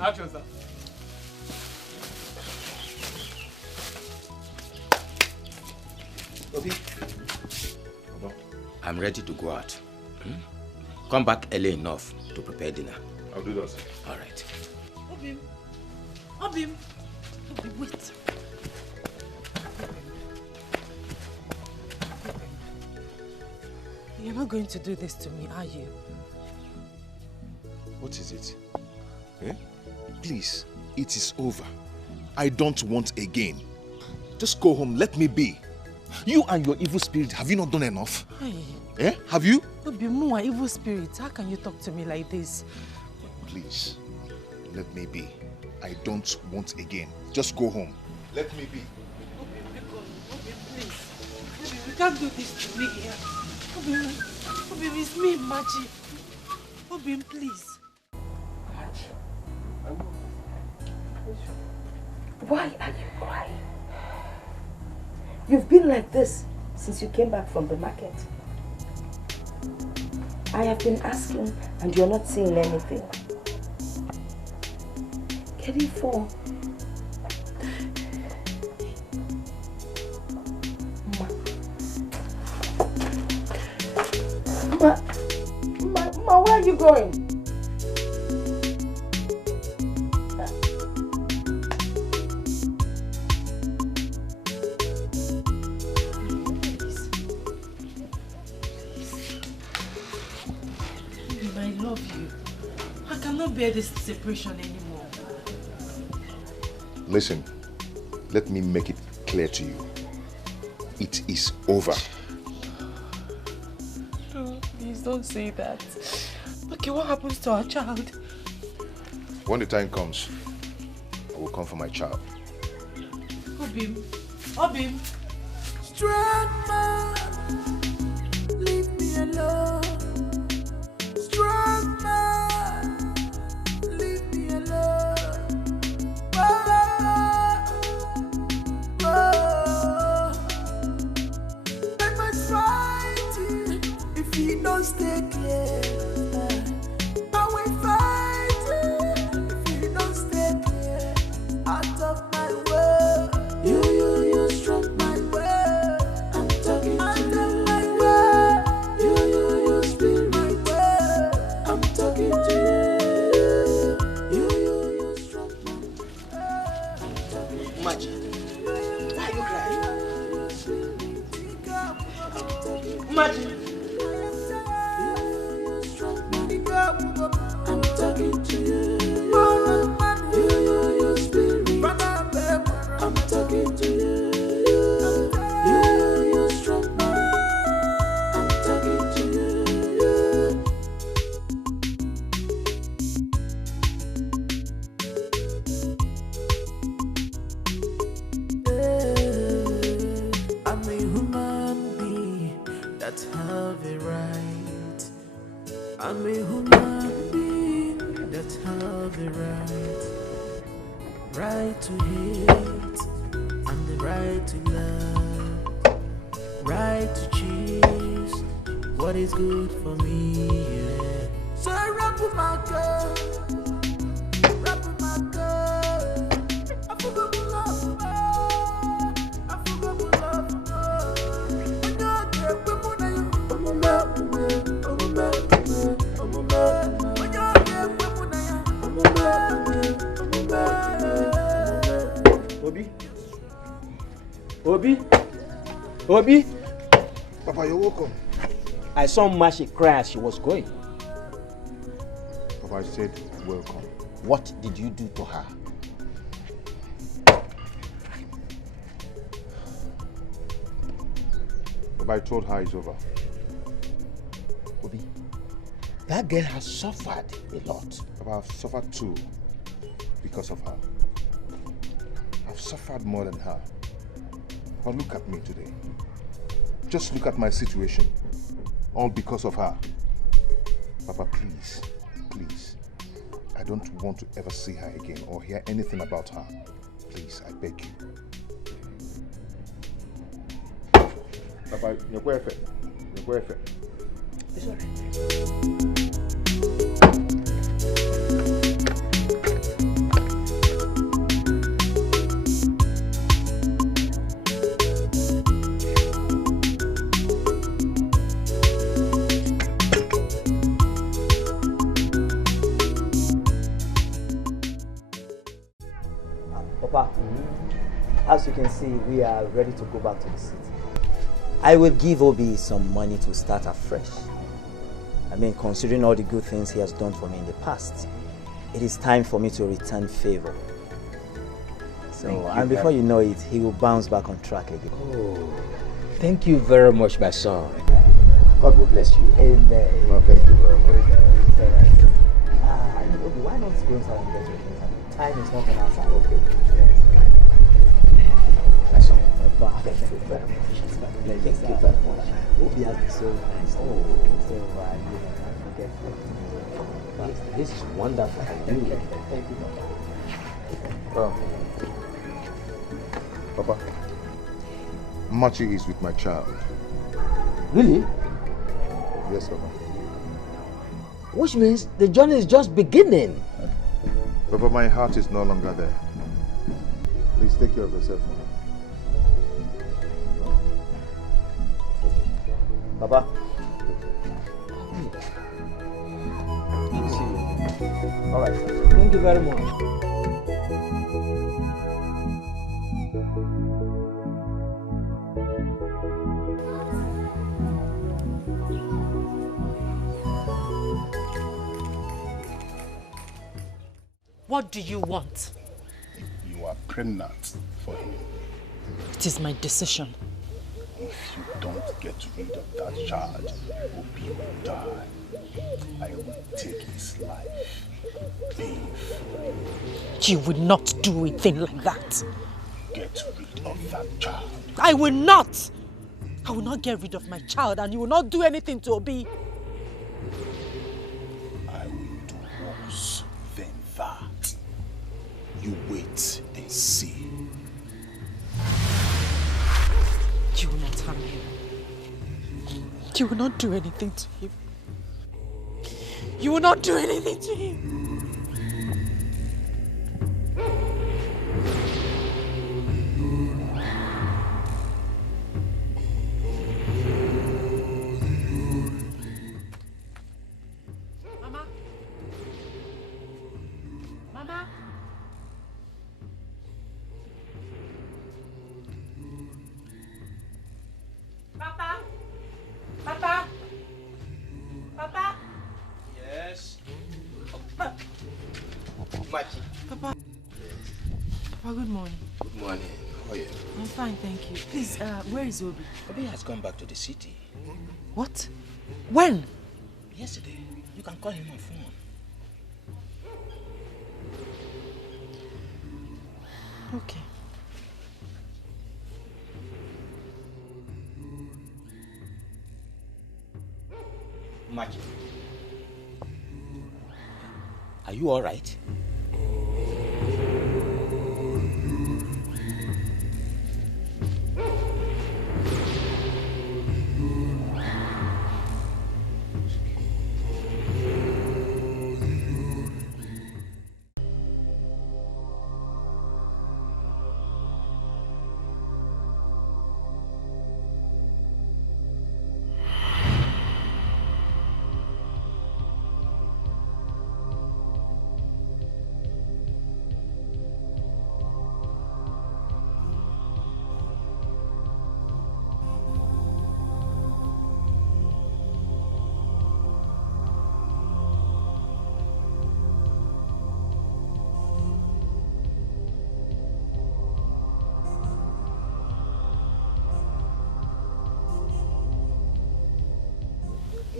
Action, sir. Obi. I'm I'm ready to go out. Come back early enough to prepare dinner. I'll do that. All right. Obim, wait. You're not going to do this to me, are you? What is it? Eh? Please, it is over. I don't want again. Just go home, let me be. You and your evil spirit, have you not done enough? Hey. Eh? Have you? Obim, my evil spirit, how can you talk to me like this? Please, let me be. I don't want again. Just go home. Let me be. Obim, please. Obim, you can't do this to me here. Obim, it's me, Machi. Obim, please. Why are you crying? You've been like this since you came back from the market. I have been asking and you're not saying anything. Can you fall? Ma, where are you going? I love you. I cannot bear this separation anymore. Listen, let me make it clear to you. It is over. No, please don't say that. Okay, what happens to our child? When the time comes, I will come for my child. Obim. Strong man, leave me alone. Strong man, leave me alone. I must fight you if you don't stay clear. I will fight you if you don't stay clear. Out of my way, you struck my way. I'm talking to you. My way, you spin my way. I'm talking to you. You struck my way. Machi, why are you crying? Machi. I'm talking to you. You spirit. I'm talking to you. You strong man. I'm talking to you. I'm a human being that have a right. I'm a human being that have a right. Right to hate and the right to love. Right to choose what is good for me, yeah. So I rap with my girl. Rap with my girl. I forgot to love her. I forgot to love her. And I get women that you. Obi? Papa, you're welcome. I saw Mashi cry as she was going. Papa, I said welcome. What did you do to her? Papa, I told her it's over. Obi, that girl has suffered a lot. Papa, I've suffered too because of her. I've suffered more than her. Papa, look at me today. Just look at my situation. All because of her. Papa, please, please. I don't want to ever see her again or hear anything about her. Please, I beg you. Papa, you're perfect. You're perfect. It's all right. Papa, as you can see, we are ready to go back to the city. I will give Obi some money to start afresh. I mean, considering all the good things he has done for me in the past, it is time for me to return favor. So, and before you know it, he will bounce back on track again. Oh, thank you very much, my son. God will bless you. Amen. Well, thank you very much. Obi, why not go inside and get your things? Time is not on our side. Okay. My son. Papa, thank you very much. Thank you very much. Obi has been so nice. Oh, so forget. This is wonderful. Thank you, Papa. Papa, Machi is with my child. Really? Yes, Papa. Which means the journey is just beginning. Papa, my heart is no longer there. Please take care of yourself. Papa. All right. Thank you very much. What do you want? You are pregnant for him. It is my decision. If you don't get rid of that child, Obi will die. I will take his life. You will not do a thing like that. Get rid of that child. I will not. I will not get rid of my child, and you will not do anything to Obi. I will do worse than that. You wait and see. You will not harm him. You will not do anything to him. You will not do anything to him. Mama? Mama? Papa? Papa? Papa? Yes. Machi. Papa? Papa, good morning. Good morning. How are you? I'm fine, thank you. Please, where is Obi? Obi has gone back to the city. What? When? Yesterday. You can call him on phone. Okay. Machi. Are you all right?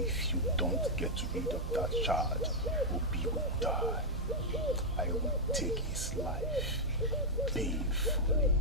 If you don't get rid of that child, Obi will die. I will take his life painfully.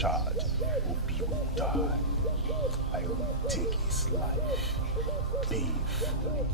child, Obi will die. I will take his life painfully.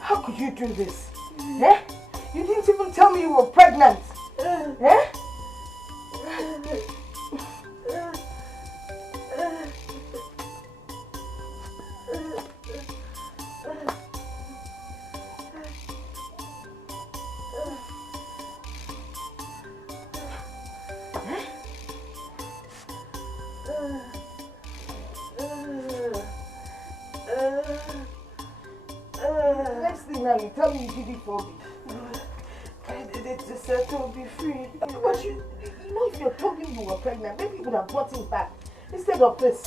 How could you do this? Eh? You didn't even tell me you were pregnant. Eh? Next thing now, you tell me you did it for me. The settle will be free. But you know, if you're talking you were pregnant, maybe you would have brought him back instead of this.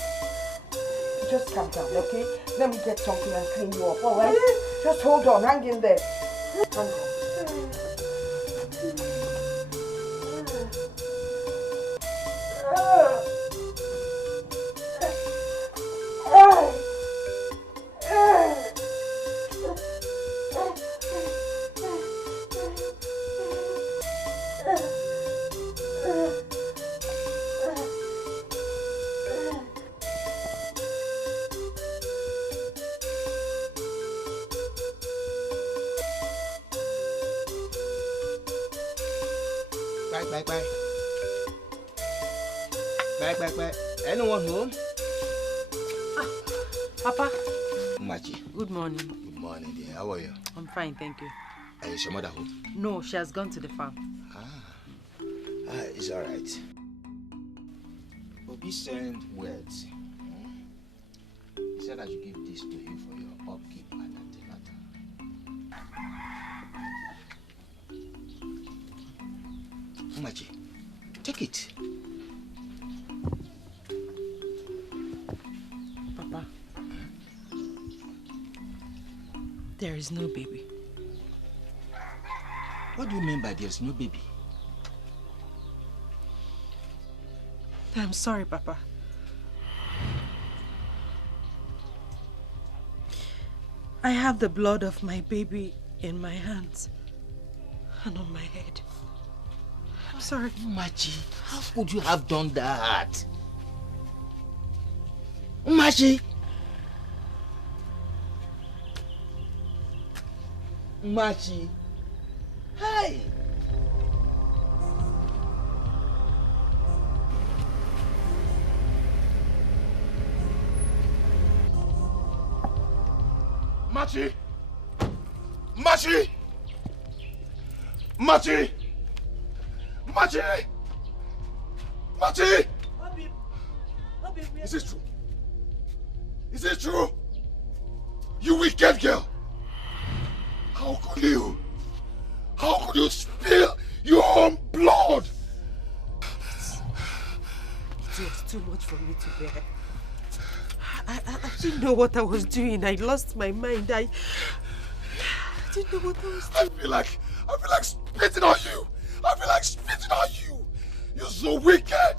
Just calm down, okay? Let me get something and clean you up, alright? Just hold on, hang in there. Hang on. Back. Anyone home? Papa. Machi. Good morning. Good morning, dear. How are you? I'm fine, thank you. Is your mother home? No, she has gone to the farm. It's all right. Obi sent words. He said I should give this to you for your upkeep and antenatal. Machi, take it. Papa, there is no baby. What do you mean by there's no baby? I'm sorry, Papa. I have the blood of my baby in my hands and on my head. I'm sorry. Machi, how could you have done that? Machi! Machi! Hey! Machi! Machi! Machi! Machi! Machi! Is it true? Is it true? You wicked girl! How could you? How could you spill your own blood? It was too much for me to bear. I didn't know what I was doing. I lost my mind. I didn't know what I was doing. I feel like spitting on you. I feel like spitting on you. You're so wicked.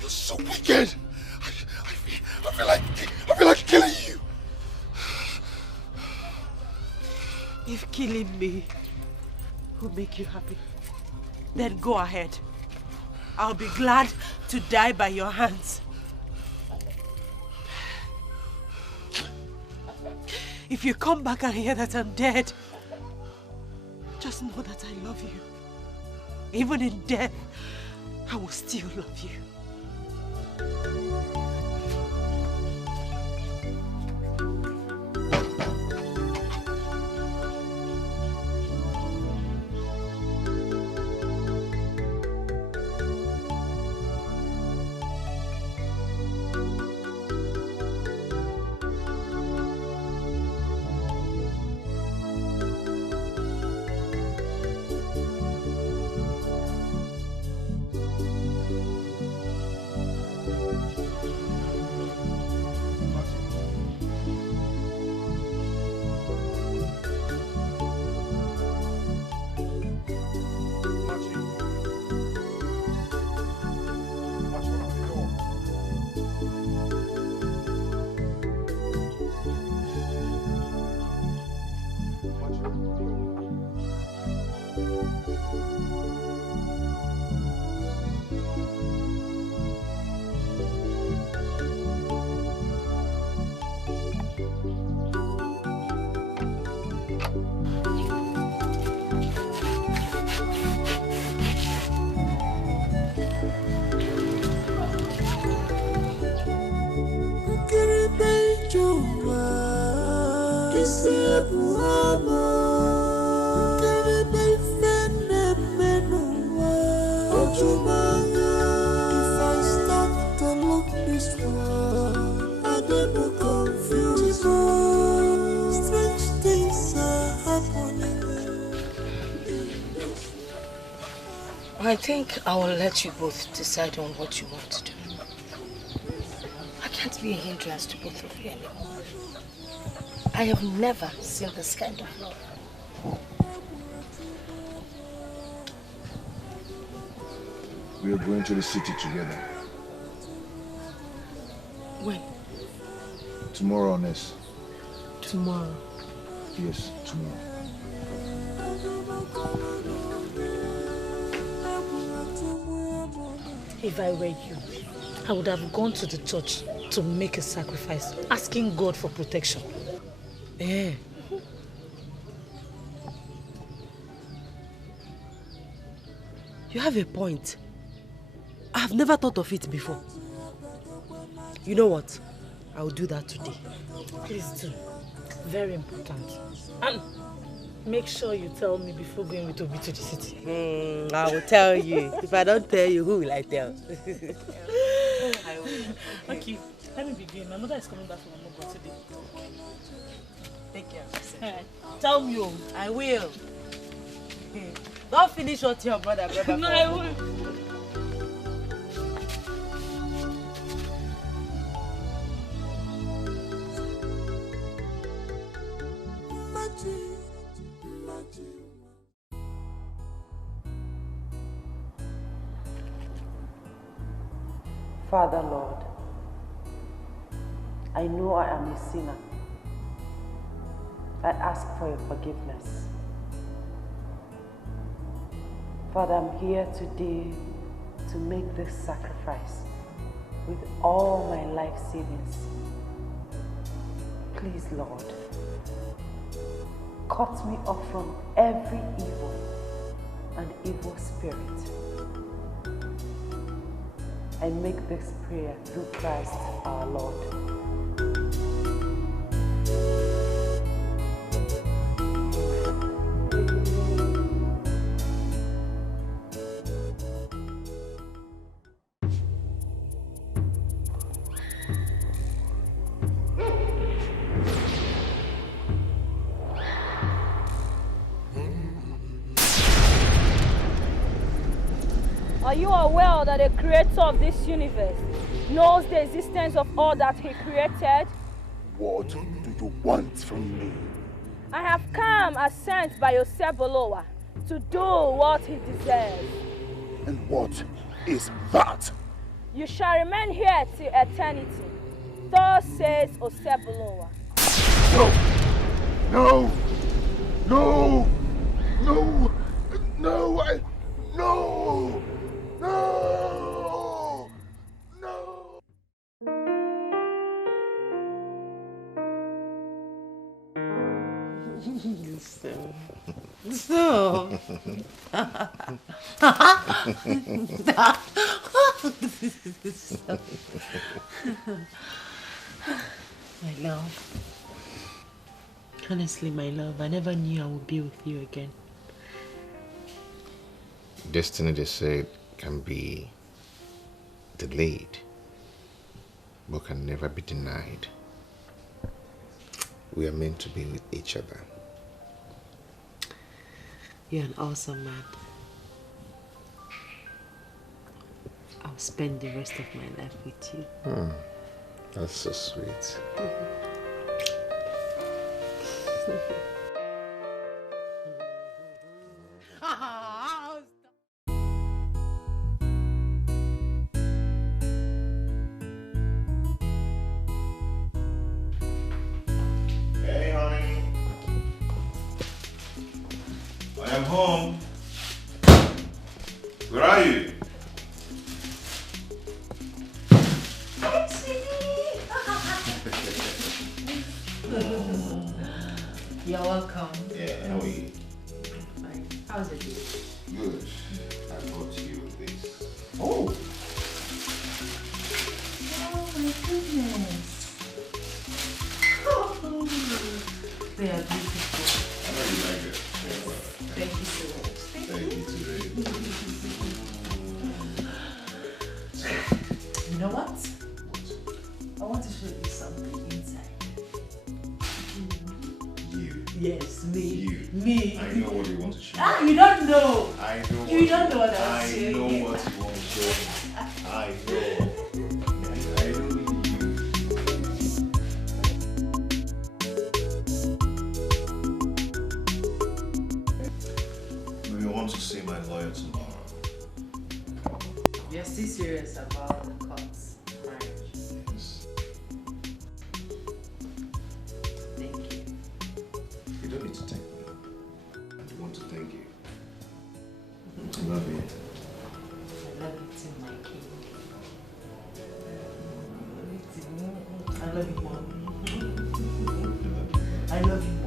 You're so wicked. I feel like killing you. If killing me will make you happy, then go ahead. I'll be glad to die by your hands. If you come back and hear that I'm dead, just know that I love you. Even in death, I will still love you. I think I will let you both decide on what you want to do. I can't be a hindrance to both of you anymore. I have never seen this kind of love. We are going to the city together. When? Tomorrow, Ness. Tomorrow? Yes, tomorrow. If I were you, I would have gone to the church to make a sacrifice, asking God for protection. Eh. You have a point. I've never thought of it before. You know what? I'll do that today. Please do. Very important. And make sure you tell me before going with Obi to the city. I will tell you. If I don't tell you, who will I tell? I will. Okay, let me begin. My mother is coming back from Omogo today. Take care of yourself. Tell me, oh, I will. Don't finish what your brother. No, I will. Father, Lord, I know I am a sinner. I ask for your forgiveness. Father, I'm here today to make this sacrifice with all my life savings. Please, Lord, cut me off from every evil and evil spirit. I make this prayer through Christ our Lord. Are you aware that the creator of this universe knows the existence of all that he created? What do you want from me? I have come as sent by Osebolowa to do what he deserves. And what is that? You shall remain here till eternity. Thus says Osebolowa. No! No! No! No! No! No! No! No! So. My love. Honestly, my love, I never knew I would be with you again. Destiny, they said, can be delayed, but can never be denied. We are meant to be with each other. You're an awesome man. I'll spend the rest of my life with you. That's so sweet. Hey, honey. I am home. Where are you? You're welcome. Yeah, how are you? Fine. How's it doing? Good. I brought you this. Oh! Oh my goodness. They are beautiful. I know you like it. Thank you so much. Thank you too. You know what? I want to show you something inside. You. Yes, me. You. Me. I know what you want to show. Ah, you don't know. I know. You don't know what I'm I saying. know what you want to show me. I know. I know you. We want to see my lawyer tomorrow. You're still serious about the court's marriage? Yes. Thank you. You don't need to thank me. I want to thank you. I love you. I love you too, my king. I love you more. I love you more.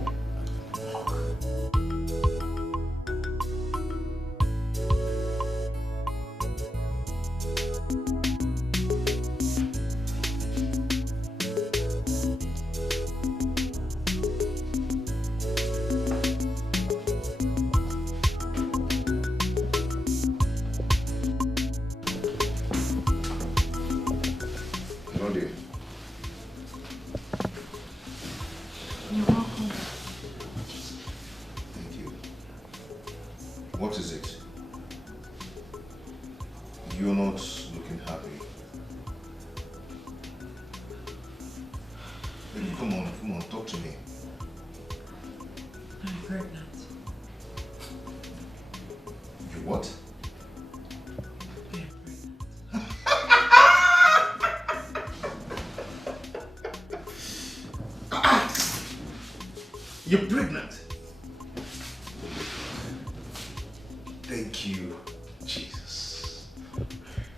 Hello, dear. You're welcome. Thank you. What is it? You're not looking happy. Baby, come on, talk to me. I'm pregnant. You what? You're pregnant. Thank you, Jesus.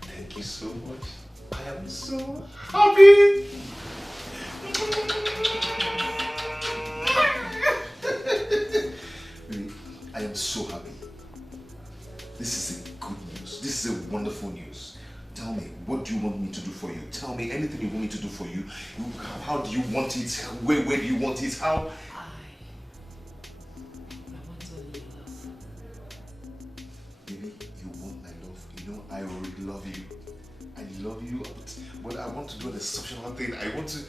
Thank you so much. I am so happy. Really, I am so happy. This is a good news. This is a wonderful news. Tell me, what do you want me to do for you? Tell me anything you want me to do for you. How do you want it? Where do you want it? How? Baby, you want my love. You know I already love you. I love you, but I want to do an exceptional thing. I want to.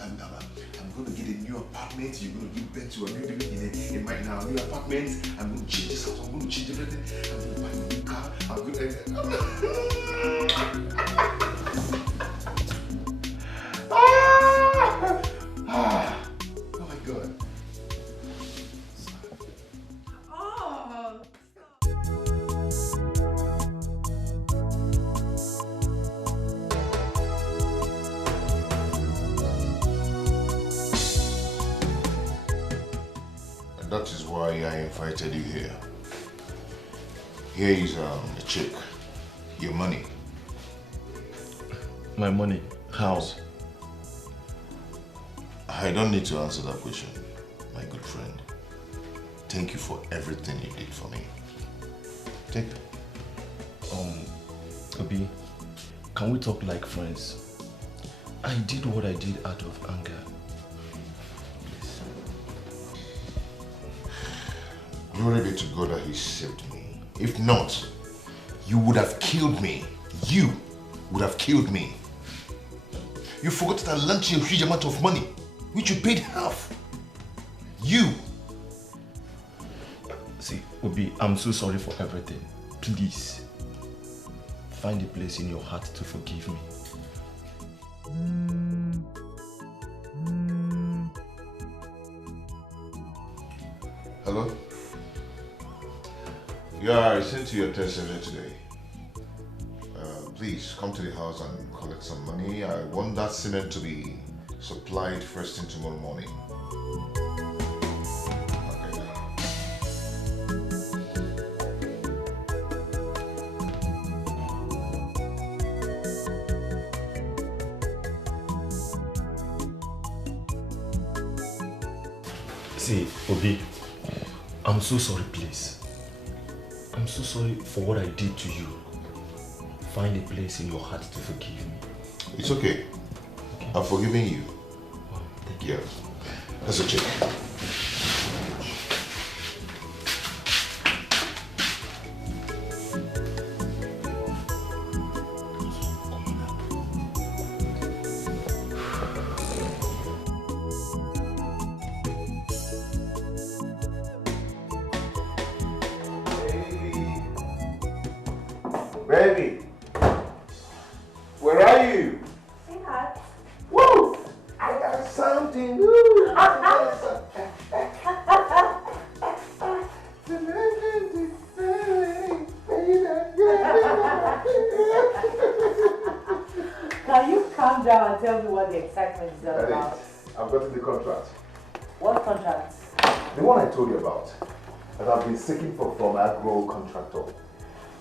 I'm going to get a new apartment. You're going to give birth to a new baby in my new apartment. I'm going to change this house. I'm going to change everything. I'm going to buy a new car. I'm going to. Oh my God. that is why I invited you here. Here is a check. Your money. My money? How? I don't need to answer that question, my good friend. Thank you for everything you did for me. Take it. Obi, can we talk like friends? I did what I did out of anger. Glory be to God that He saved me. If not, you would have killed me. You would have killed me. You forgot that I lent you a huge amount of money, which you paid half. You. See, Obi, I'm so sorry for everything. Please, find a place in your heart to forgive me. Hello? Yeah, I sent you a text earlier today. Please come to the house and collect some money. I want that cement to be supplied first thing tomorrow morning. See, Obi, I'm so sorry, please. I'm so sorry for what I did to you. Find a place in your heart to forgive me. It's okay. I've forgiven you. Wow, thank you. Yeah. That's a check. Baby, where are you? Woo! I got something. Woo! Can you calm down and tell me what the excitement is all about? I've gotten the contract. What contract? The one I told you about. That I've been seeking for from an agro contractor.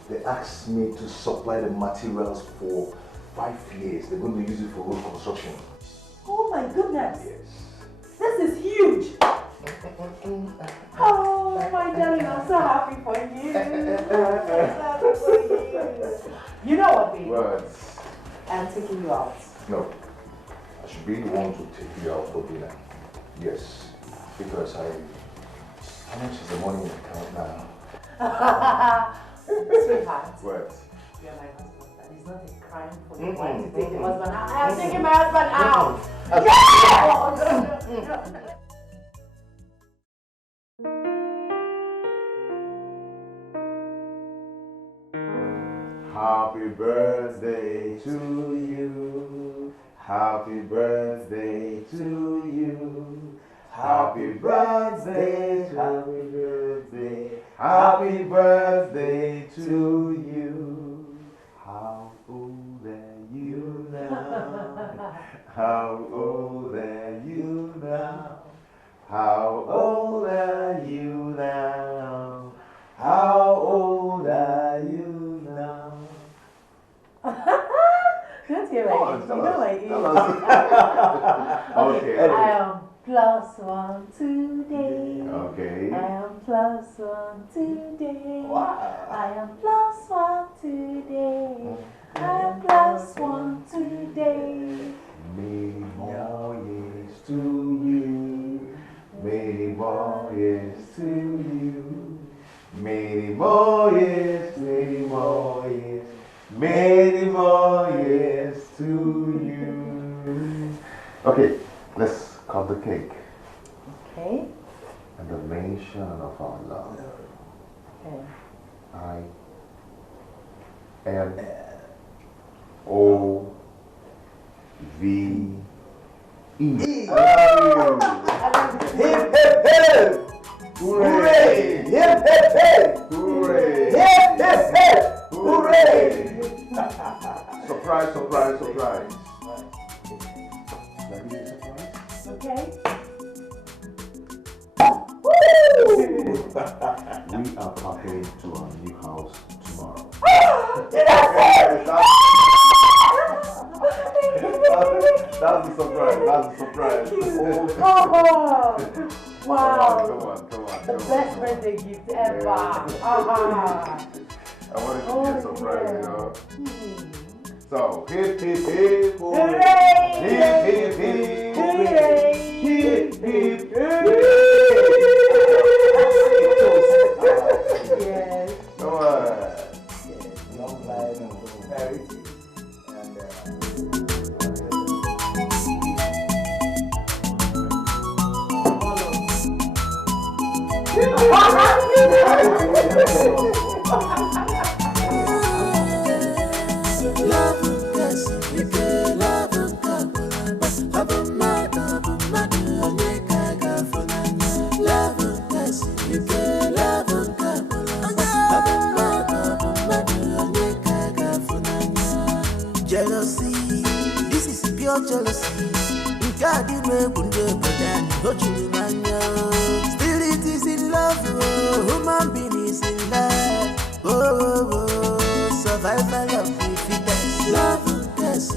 They asked me to supply the materials for 5 years. They're going to use it for road construction. Oh my goodness! Yes. This is huge! Oh my darling, I'm so happy for you. You know what, baby? What? I'm taking you out. No. I should be the one to take you out for dinner. Yes. Because how much is the money in the account now? Sweetheart. What? You're my husband, and it's not a crime for you to take the husband out. I am taking my husband out! Yeah! Happy birthday to you. Happy birthday to you. Happy birthday, happy birthday, happy birthday to you. How old are you now? How old are you now? How old are you now? How old are you now? Don't hear my age. You know my age. Okay. I am +1 today. Okay. I am +1 today. Wow. I am +1 today. I am +1 today. Many more years to you. Many more years to you. Many more years, many more years. Many more years to you. Okay, let's cut the cake. Okay. And the mention of our love. Okay. I M O V E. Hip, hip, hip! Hooray! Hip, hip, hip! Hooray! Hip, hip, hip! Hooray! Surprise, surprise, surprise. Can I give you a surprise? Okay. We are packing to our new house tomorrow. That's a surprise. That's a surprise. Come on. Wow. Come on. The best birthday gift ever. I wanted to be a surprise, you know. So, hip, hip, hip, hooray! Hip, hip, hip, hooray! Hip, hip, hip. Yes. Come on. Long life to Perrty. Jealousy, this is pure jealousy. God, you may put your body, but you still it is in love, human being is in love. Survival of the fittest. Love, yes,